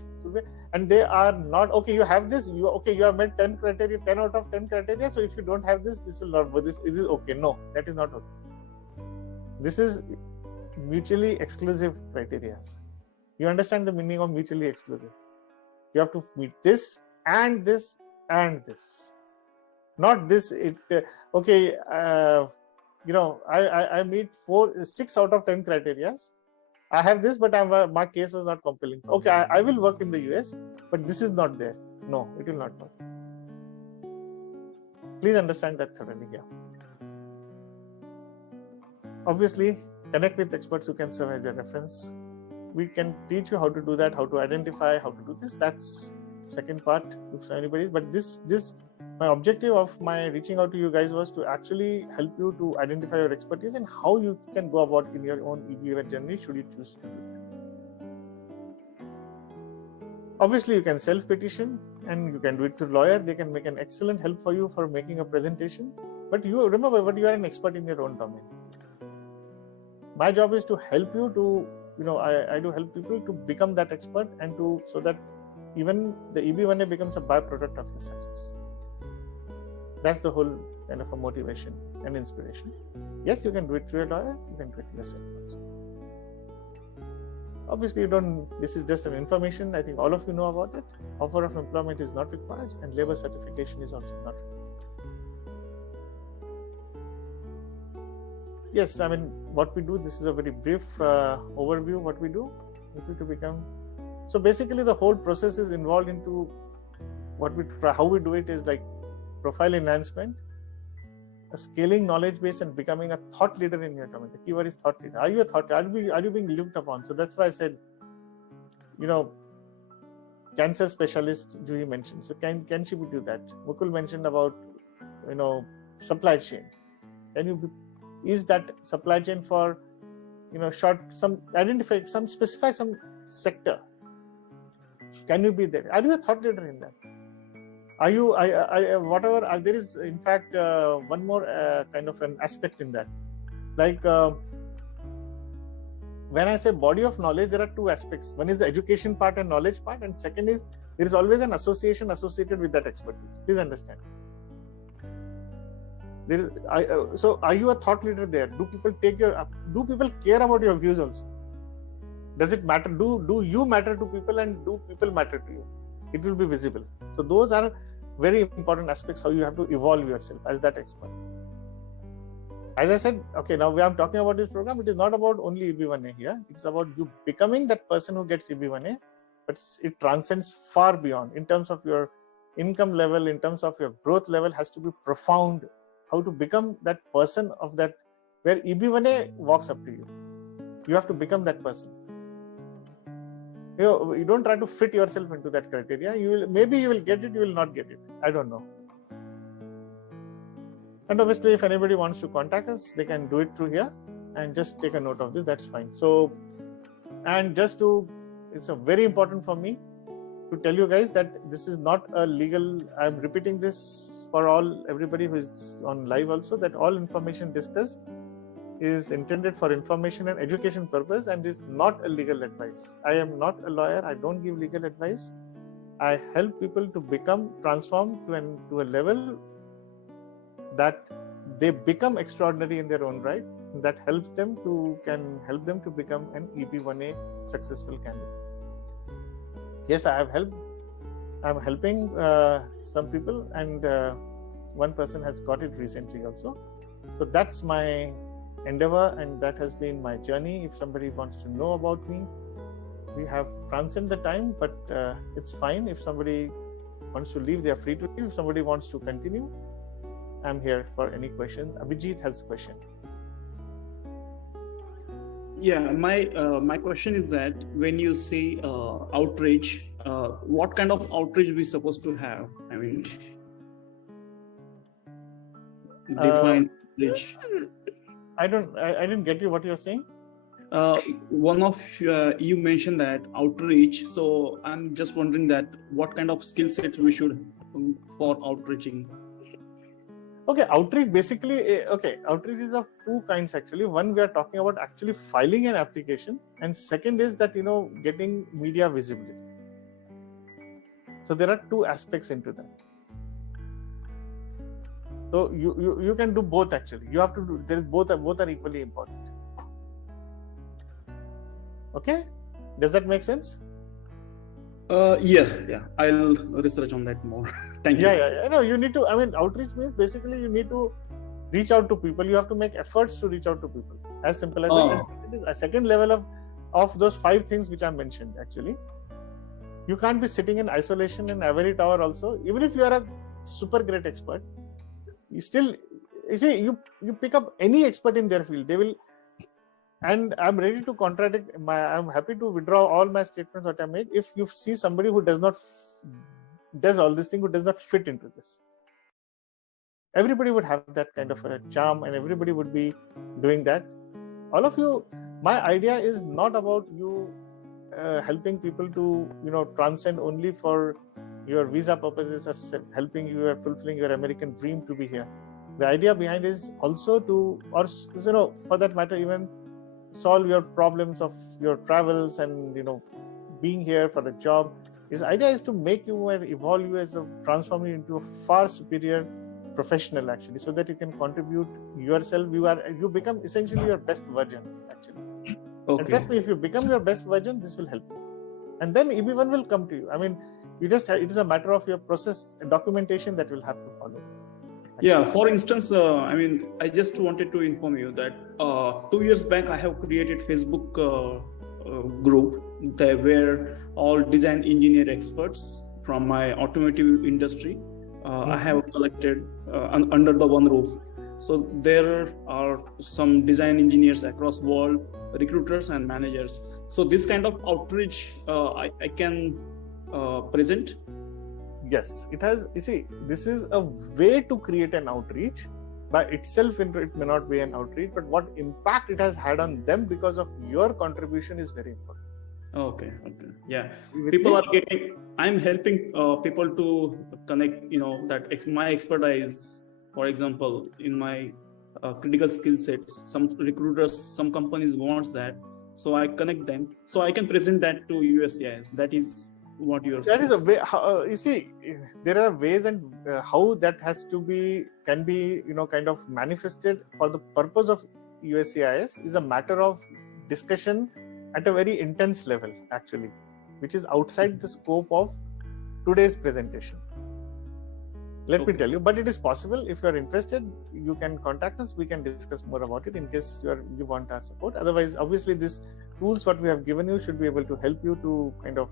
and they are not, okay, you have this, you have met 10 criteria, 10 out of 10 criteria. So if you don't have this, this will not, this is okay. No, that is not okay. This is mutually exclusive criteria. You understand the meaning of mutually exclusive? You have to meet this and this and this. Not this, I meet 6 out of 10 criteria. I have this, but my case was not compelling. Okay, I will work in the US, but this is not there. No, it will not work. Please understand that thoroughly here. Obviously, connect with experts who can serve as your reference. We can teach you how to do that, how to identify, how to do this. That's second part, if anybody. But my objective of my reaching out to you guys was to actually help you to identify your expertise and how you can go about in your own EB1A journey should you choose to do that. Obviously, you can self-petition and you can do it to lawyer. They can make an excellent help for you for making a presentation. But you remember, you are an expert in your own domain. My job is to help you to, I do help people to become that expert and so that even the EB1A becomes a byproduct of your success. That's the whole kind of a motivation and inspiration. Yes, you can do it through a lawyer, you can do it yourself also. Obviously, this is just an information. I think all of you know about it. Offer of employment is not required and labor certification is also not required. Yes, what we do, this is a very brief overview of what we do. So basically the whole process is involved into how we do it is like profile enhancement, a scaling knowledge base, and becoming a thought leader in your domain. The keyword is thought leader. Are you a thought leader? Are you being looked upon? So that's why I said, cancer specialist, Juhi mentioned. So can she do that? Mukul mentioned about, supply chain. Is that supply chain for, specify some sector? Can you be there? Are you a thought leader in that? Are you, there is in fact one more kind of an aspect in that. Like when I say body of knowledge, there are two aspects. One is the education part and knowledge part, and second is there is always an association associated with that expertise. Please understand. So are you a thought leader there? Do people care about your views also? Does it matter? Do you matter to people and do people matter to you? It will be visible. So those are very important aspects how you have to evolve yourself as that expert. As I said, okay, now we are talking about this program. It is not about only EB1A here. It's about you becoming that person who gets EB1A, but it transcends far beyond in terms of your income level, in terms of your growth level has to be profound. How to become that person of that where EB1A walks up to you. You have to become that person. You don't try to fit yourself into that criteria. Maybe you will get it, you will not get it. I don't know. And obviously, if anybody wants to contact us, they can do it through here and just take a note of this. That's fine. So, and it's a very important for me to tell you guys that this is not a legal. I'm repeating this for everybody who is on live also, that all information discussed is intended for information and education purpose and is not a legal advice. I am not a lawyer. I don't give legal advice. I help people to transform to a level that they become extraordinary in their own right. That can help them to become an EB1A successful candidate. Yes, I'm helping some people, and one person has got it recently also. So that's my endeavor, and that has been my journey. If somebody wants to know about me, we have transcended the time, but it's fine. If somebody wants to leave, they are free to leave. If somebody wants to continue, I'm here for any questions. Abhijit has a question. Yeah, my question is that when you say outreach, what kind of outreach we supposed to have? I mean, define outreach. I didn't get you what you're saying. One of you mentioned that outreach, so I'm just wondering that what kind of skill set we should for outreaching. Okay, outreach basically, outreach is of two kinds actually. One, we are talking about actually filing an application, and second is that, getting media visibility. So there are two aspects into that. So you can do both actually. You have to do, there is both are equally important. Okay, does that make sense? Yeah, I'll research on that more. Thank you. Yeah. No, you need to. I mean, outreach means basically you need to reach out to people. You have to make efforts to reach out to people. As simple as that. And it is a second level of those 5 things which I mentioned. Actually, you can't be sitting in isolation in ivory tower. Also, even if you are a super great expert, you still, you pick up any expert in their field. They will. And I'm ready to contradict I'm happy to withdraw all my statements that I made if you see somebody who does all this thing, who does not fit into this. Everybody would have that kind of a charm, and everybody would be doing that. All of you, my idea is not about you helping people to transcend only for your visa purposes, or helping you or fulfilling your American dream to be here. The idea behind is also to, or for that matter, even solve your problems of your travels and being here for a job. His idea is to make you and evolve you as transform you into a far superior professional actually, so that you can contribute yourself. You become essentially your best version actually. Okay. And trust me, if you become your best version, this will help you, and then EB1 will come to you. I mean, it is a matter of your process documentation that will have to follow. Yeah, for instance, I just wanted to inform you that 2 years back, I have created Facebook group where all design engineer experts from my automotive industry, I have collected under the one roof. So there are some design engineers across world, recruiters and managers. So this kind of outreach I can present. Yes, it has. You see, this is a way to create an outreach. By itself, it may not be an outreach, but what impact it has had on them because of your contribution is very important. Okay. Yeah. People are getting, I'm helping people to connect, that my expertise, for example, in my critical skill sets, some recruiters, some companies wants that. So I connect them. So I can present that to USCIS. That is what you're saying. That is a way. You see, there are ways and how that can be kind of manifested for the purpose of USCIS is a matter of discussion at a very intense level actually, which is outside the scope of today's presentation. Let me tell you, but it is possible. If you are interested, you can contact us. We can discuss more about it in case you want our support. Otherwise, obviously, these tools what we have given you should be able to help you to kind of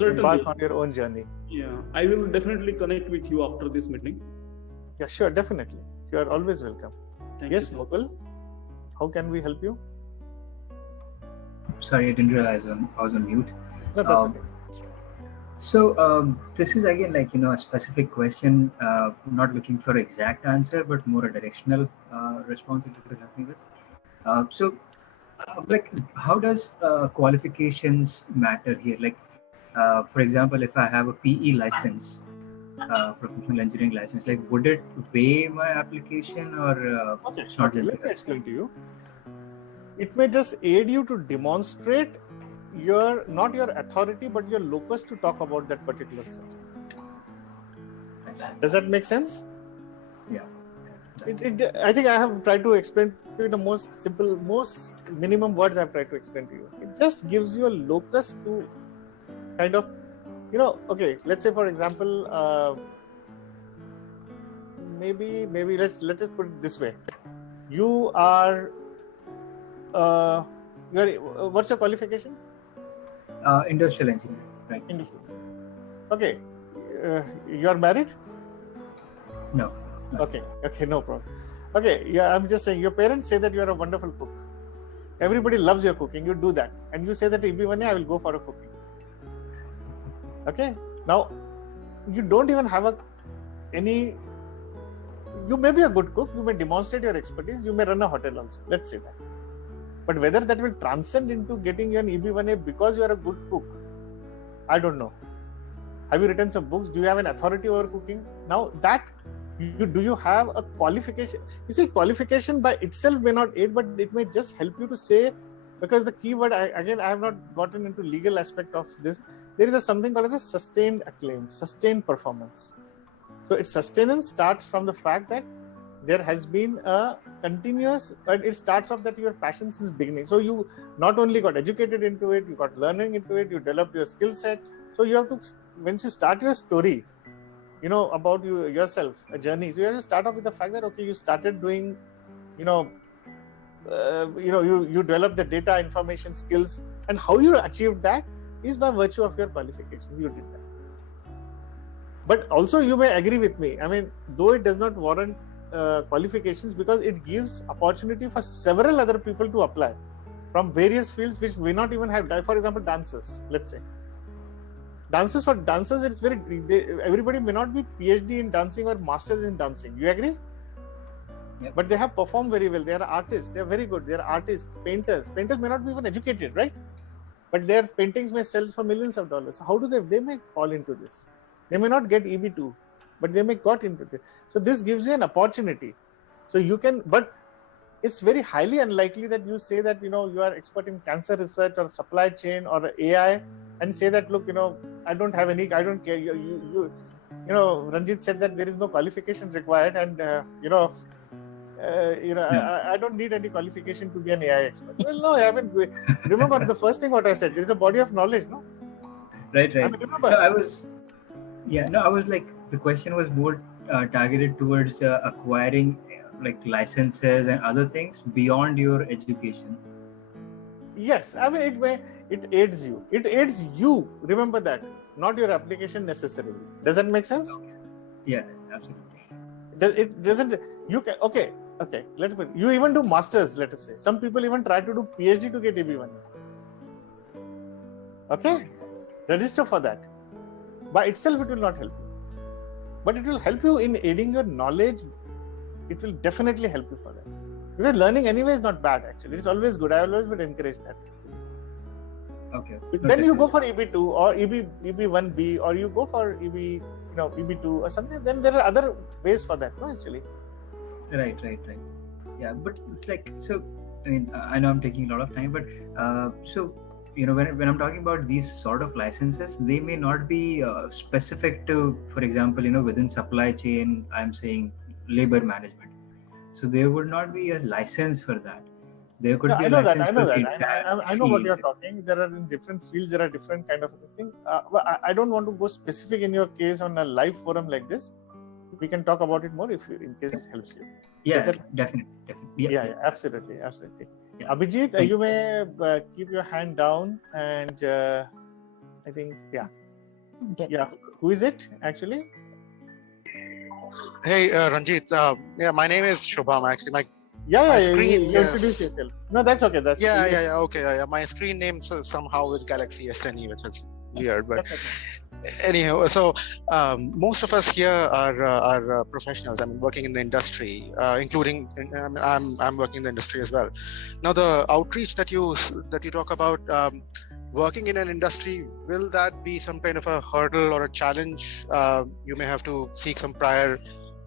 embark on your own journey. Yeah, I will definitely connect with you after this meeting. Yeah, sure, definitely. You are always welcome. Yes, Mukul, how can we help you? Sorry, I didn't realize I was on mute. No, that's okay. So this is again a specific question, not looking for exact answer, but more a directional response that you could help me with. How does qualifications matter here? For example, if I have a PE license, professional engineering license, would it weigh my application or? Okay, let me explain to you. It may just aid you to demonstrate not your authority, but your locus to talk about that particular subject. Does that make sense? Yeah. I think I have tried to explain to you the most simple, most minimum words I've tried to explain to you. It just gives you a locus to kind of, okay, let's say for example, maybe let us put it this way. You are what's your qualification? Industrial engineer, right? Industrial. Okay. You are married? No. Okay, no problem. Okay, yeah, I'm just saying, your parents say that you are a wonderful cook. Everybody loves your cooking. You do that, and you say that EB1A, I will go for a cooking. Okay. Now, you don't even have you may be a good cook. You may demonstrate your expertise. You may run a hotel also. Let's say that. But whether that will transcend into getting you an EB1A because you are a good cook, I don't know. Have you written some books? Do you have an authority over cooking? Now that do you have a qualification? You see, qualification by itself may not aid, but it may just help you to say, because the keyword, I have not gotten into legal aspect of this. There is something called as a sustained acclaim, sustained performance. So its sustenance starts from the fact that there has been a continuous, but it starts off that your passion since beginning. So you not only got educated into it, you got learning into it, you developed your skill set. So you have to, once you start your story, about yourself, a journey. So you have to start off with the fact that, okay, you started doing, you developed the data information skills, and how you achieved that is by virtue of your qualifications. You did that. But also you may agree with me. I mean, though it does not warrant qualifications, because it gives opportunity for several other people to apply from various fields which may not even have, for example, dancers, let's say. For dancers, it's everybody may not be PhD in dancing or masters in dancing. You agree? Yep. But they have performed very well. They are artists. They are very good. They are artists, painters. Painters may not be even educated, right? But their paintings may sell for millions of dollars. So how do they may fall into this? They may not get EB2, but they may got into this. So this gives you an opportunity. So you can, but it's very highly unlikely that you say that, you are expert in cancer research or supply chain or AI and say that, look, I don't care. Ranjit said that there is no qualification required, and I don't need any qualification to be an AI expert. Well, no, I mean, remember the first thing what I said, there is a body of knowledge, no? Right. I mean, remember. No, I was like, the question was more targeted towards acquiring licenses and other things beyond your education. Yes, I mean, it aids you. It aids you. Remember that, not your application necessarily. Does that make sense? Yeah, absolutely. It doesn't. You can. Okay. You even do masters. Let us say some people even try to do PhD to get EB1A. Okay, register for that. By itself, it will not help you, but it will help you in aiding your knowledge. It will definitely help you for that. Because learning anyway is not bad, actually. It's always good. I always would encourage that. Okay. Then you go for EB2 or EB1B, or you go for EB2 or something. Then there are other ways for that, no, actually. Right. Yeah, but so, I mean, I know I'm taking a lot of time, but so, when I'm talking about these sort of licenses, they may not be specific to, for example, within supply chain, I'm saying labor management. So there would not be a license for that. There could be a license for that. I know what you're talking. There are in different fields, there are different kind of thing. But I don't want to go specific in your case on a live forum like this. We can talk about it more in case it helps you. Yeah, definitely. Yeah, absolutely. Yeah. Abhijit, you may keep your hand down, and I think, yeah. Who is it actually? Hey, Ranjit. My name is Shubham. Actually, my screen. You introduce yourself. No, that's okay. That's okay. My screen name somehow is Galaxy S10e, which is weird, but anyhow. So most of us here are professionals. I mean, working in the industry, including I'm working in the industry as well. Now, the outreach that you talk about. Working in an industry, will that be some kind of a hurdle or a challenge? You may have to seek some prior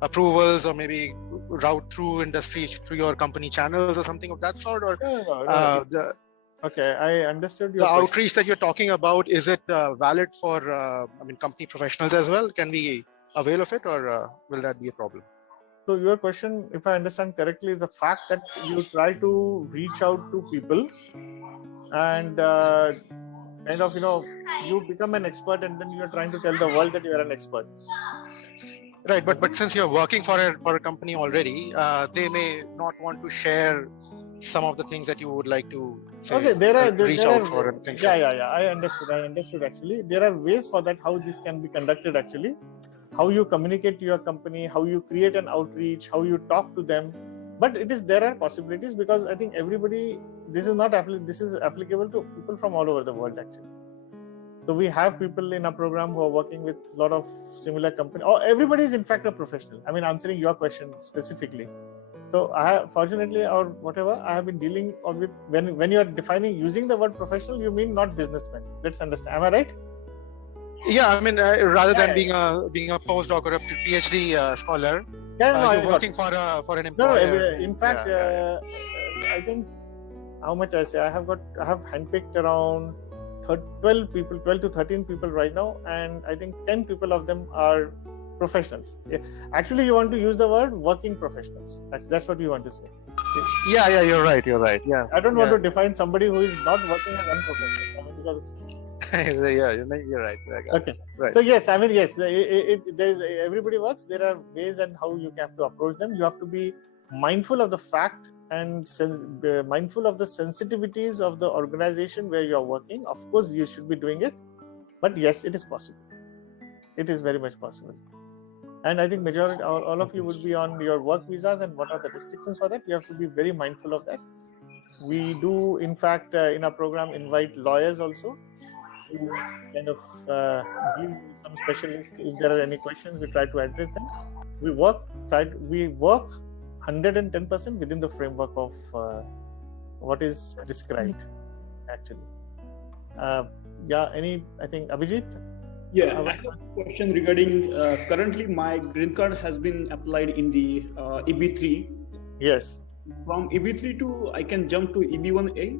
approvals, or maybe route through industry through your company channels or something of that sort. Or no. Okay, I understood your question. Outreach that you're talking about, is it valid for company professionals as well? Can we avail of it, or will that be a problem? So your question, if I understand correctly, is the fact that you try to reach out to people and kind of, you become an expert, and then you're trying to tell the world that you are an expert. Right, but since you're working for a company already, they may not want to share some of the things that you would like to say, reach out for and things. Yeah. I understood actually. There are ways for that, how this can be conducted actually. How you communicate to your company, how you create an outreach, how you talk to them. But there are possibilities, because I think everybody, this is applicable to people from all over the world actually. So we have people in our program who are working with a lot of similar companies. Or everybody is in fact a professional. I mean, answering your question specifically. So I have, fortunately or whatever, I have been dealing with, when you are defining using the word professional, you mean not businessman. Let's understand. Am I right? Yeah, I mean, rather than being a postdoc or a PhD scholar, you're working for an employer. In fact, I think how much I say, I have handpicked around 12 to 13 people right now, and I think 10 people of them are professionals. Actually, you want to use the word working professionals. That's what you want to say. Yeah, you're right. Yeah. I don't want to define somebody who is not working as unprofessional. I mean, because yeah, you're right. Okay. Right. So yes, I mean, yes, everybody works. There are ways and how you have to approach them. You have to be mindful of the fact and mindful of the sensitivities of the organization where you are working. Of course, you should be doing it, but yes, it is possible. It is very much possible. And I think majority, all of you would be on your work visas, and what are the restrictions for that? You have to be very mindful of that. We do, in fact, in our program, invite lawyers also to kind of give some specialists. If there are any questions, we try to address them. We work 110% within the framework of what is prescribed, actually. I think Abhijit? Yeah, I have a question regarding currently my green card has been applied in the EB3. Yes. From EB3 to, I can jump to EB1A?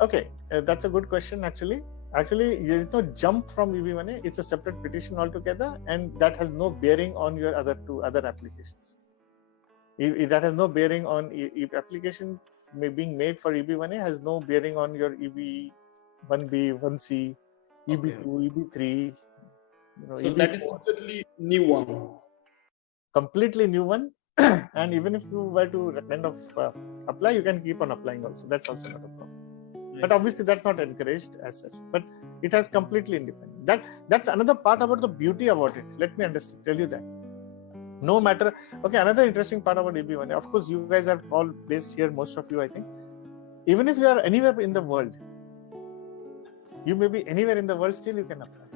Okay, that's a good question actually. Actually, there is no jump from EB1A. It's a separate petition altogether, and that has no bearing on your other applications. That has no bearing on application being made for EB1A, has no bearing on your EB1B, 1C, EB2, EB3. So EB4. That is completely new one. Completely new one. And even if you were to kind of apply, you can keep on applying also. That's also not a problem. But obviously that's not encouraged as such. But it has completely independent. That's another part about the beauty about it. Let me tell you that. No matter. Okay, another interesting part about EB1A. Of course, you guys are all based here, most of you, I think. Even if you are anywhere in the world, you may be anywhere in the world, still you can apply.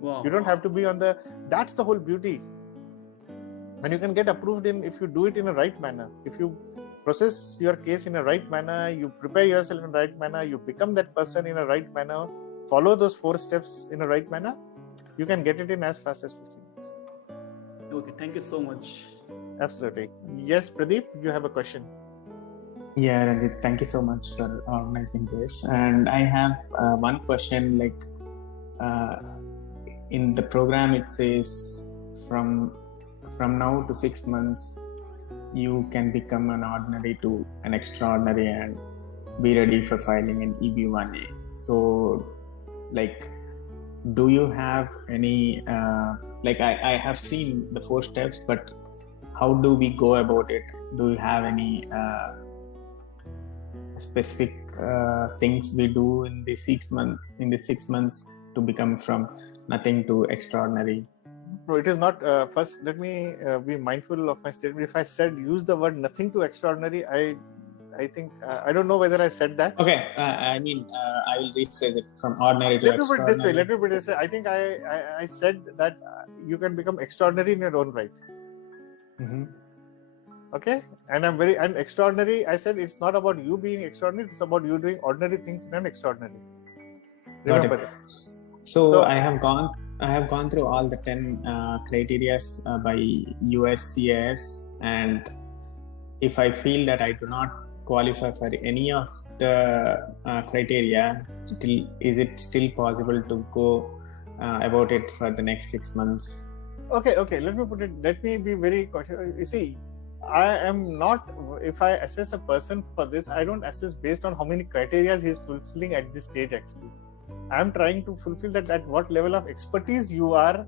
Wow. You don't have to be that's the whole beauty. When you can get approved if you do it in a right manner, if you process your case in a right manner, you prepare yourself in a right manner, you become that person in a right manner, follow those 4 steps in a right manner, you can get it in as fast as 15 minutes. Okay, thank you so much. Absolutely. Yes, Pradeep, you have a question. Yeah, Ranjit, thank you so much for organizing this. And I have one question, in the program it says from now to 6 months, you can become an ordinary to an extraordinary and be ready for filing an EB1A. So, do you have any, I have seen the 4 steps, but how do we go about it? Do you have any specific things we do in the 6 months to become from nothing to extraordinary? No, it is not. First, let me be mindful of my statement. If I said use the word nothing to extraordinary, I think I don't know whether I said that. Okay, I will rephrase it from ordinary to extraordinary. Let me put it this way. I think I said that you can become extraordinary in your own right. Mm-hmm. Okay, and extraordinary. I said it's not about you being extraordinary. It's about you doing ordinary things in an extraordinary. Remember that. So I have gone through all the 10 criteria by USCIS, and if I feel that I do not qualify for any of the criteria, is it still possible to go about it for the next 6 months? Okay. Let me be very cautious. You see, I am not. If I assess a person for this, I don't assess based on how many criteria he is fulfilling at this stage. Actually, I am trying to fulfill that at what level of expertise you are,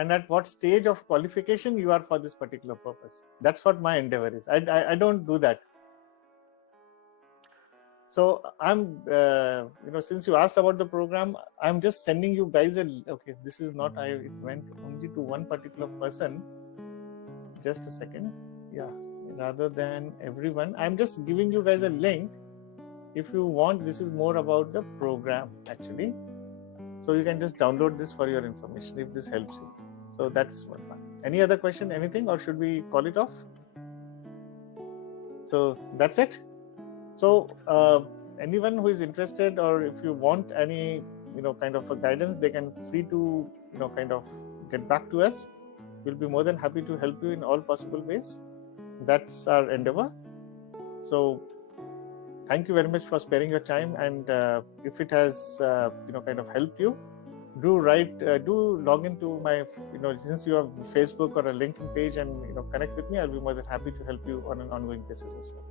and at what stage of qualification you are for this particular purpose. That's what my endeavor is. I don't do that. So I'm, since you asked about the program, I'm just sending you guys okay, this is not, it went only to one particular person. Just a second. Yeah, rather than everyone, I'm just giving you guys a link. If you want, this is more about the program actually. So you can just download this for your information if this helps you. So that's one part. Any other question, anything, or should we call it off? So that's it. So anyone who is interested, or if you want any, kind of a guidance, they can free to, kind of get back to us. We'll be more than happy to help you in all possible ways. That's our endeavor. So thank you very much for sparing your time. And if it has, kind of helped you, do log into my, since you have Facebook or a LinkedIn page and, connect with me, I'll be more than happy to help you on an ongoing basis as well.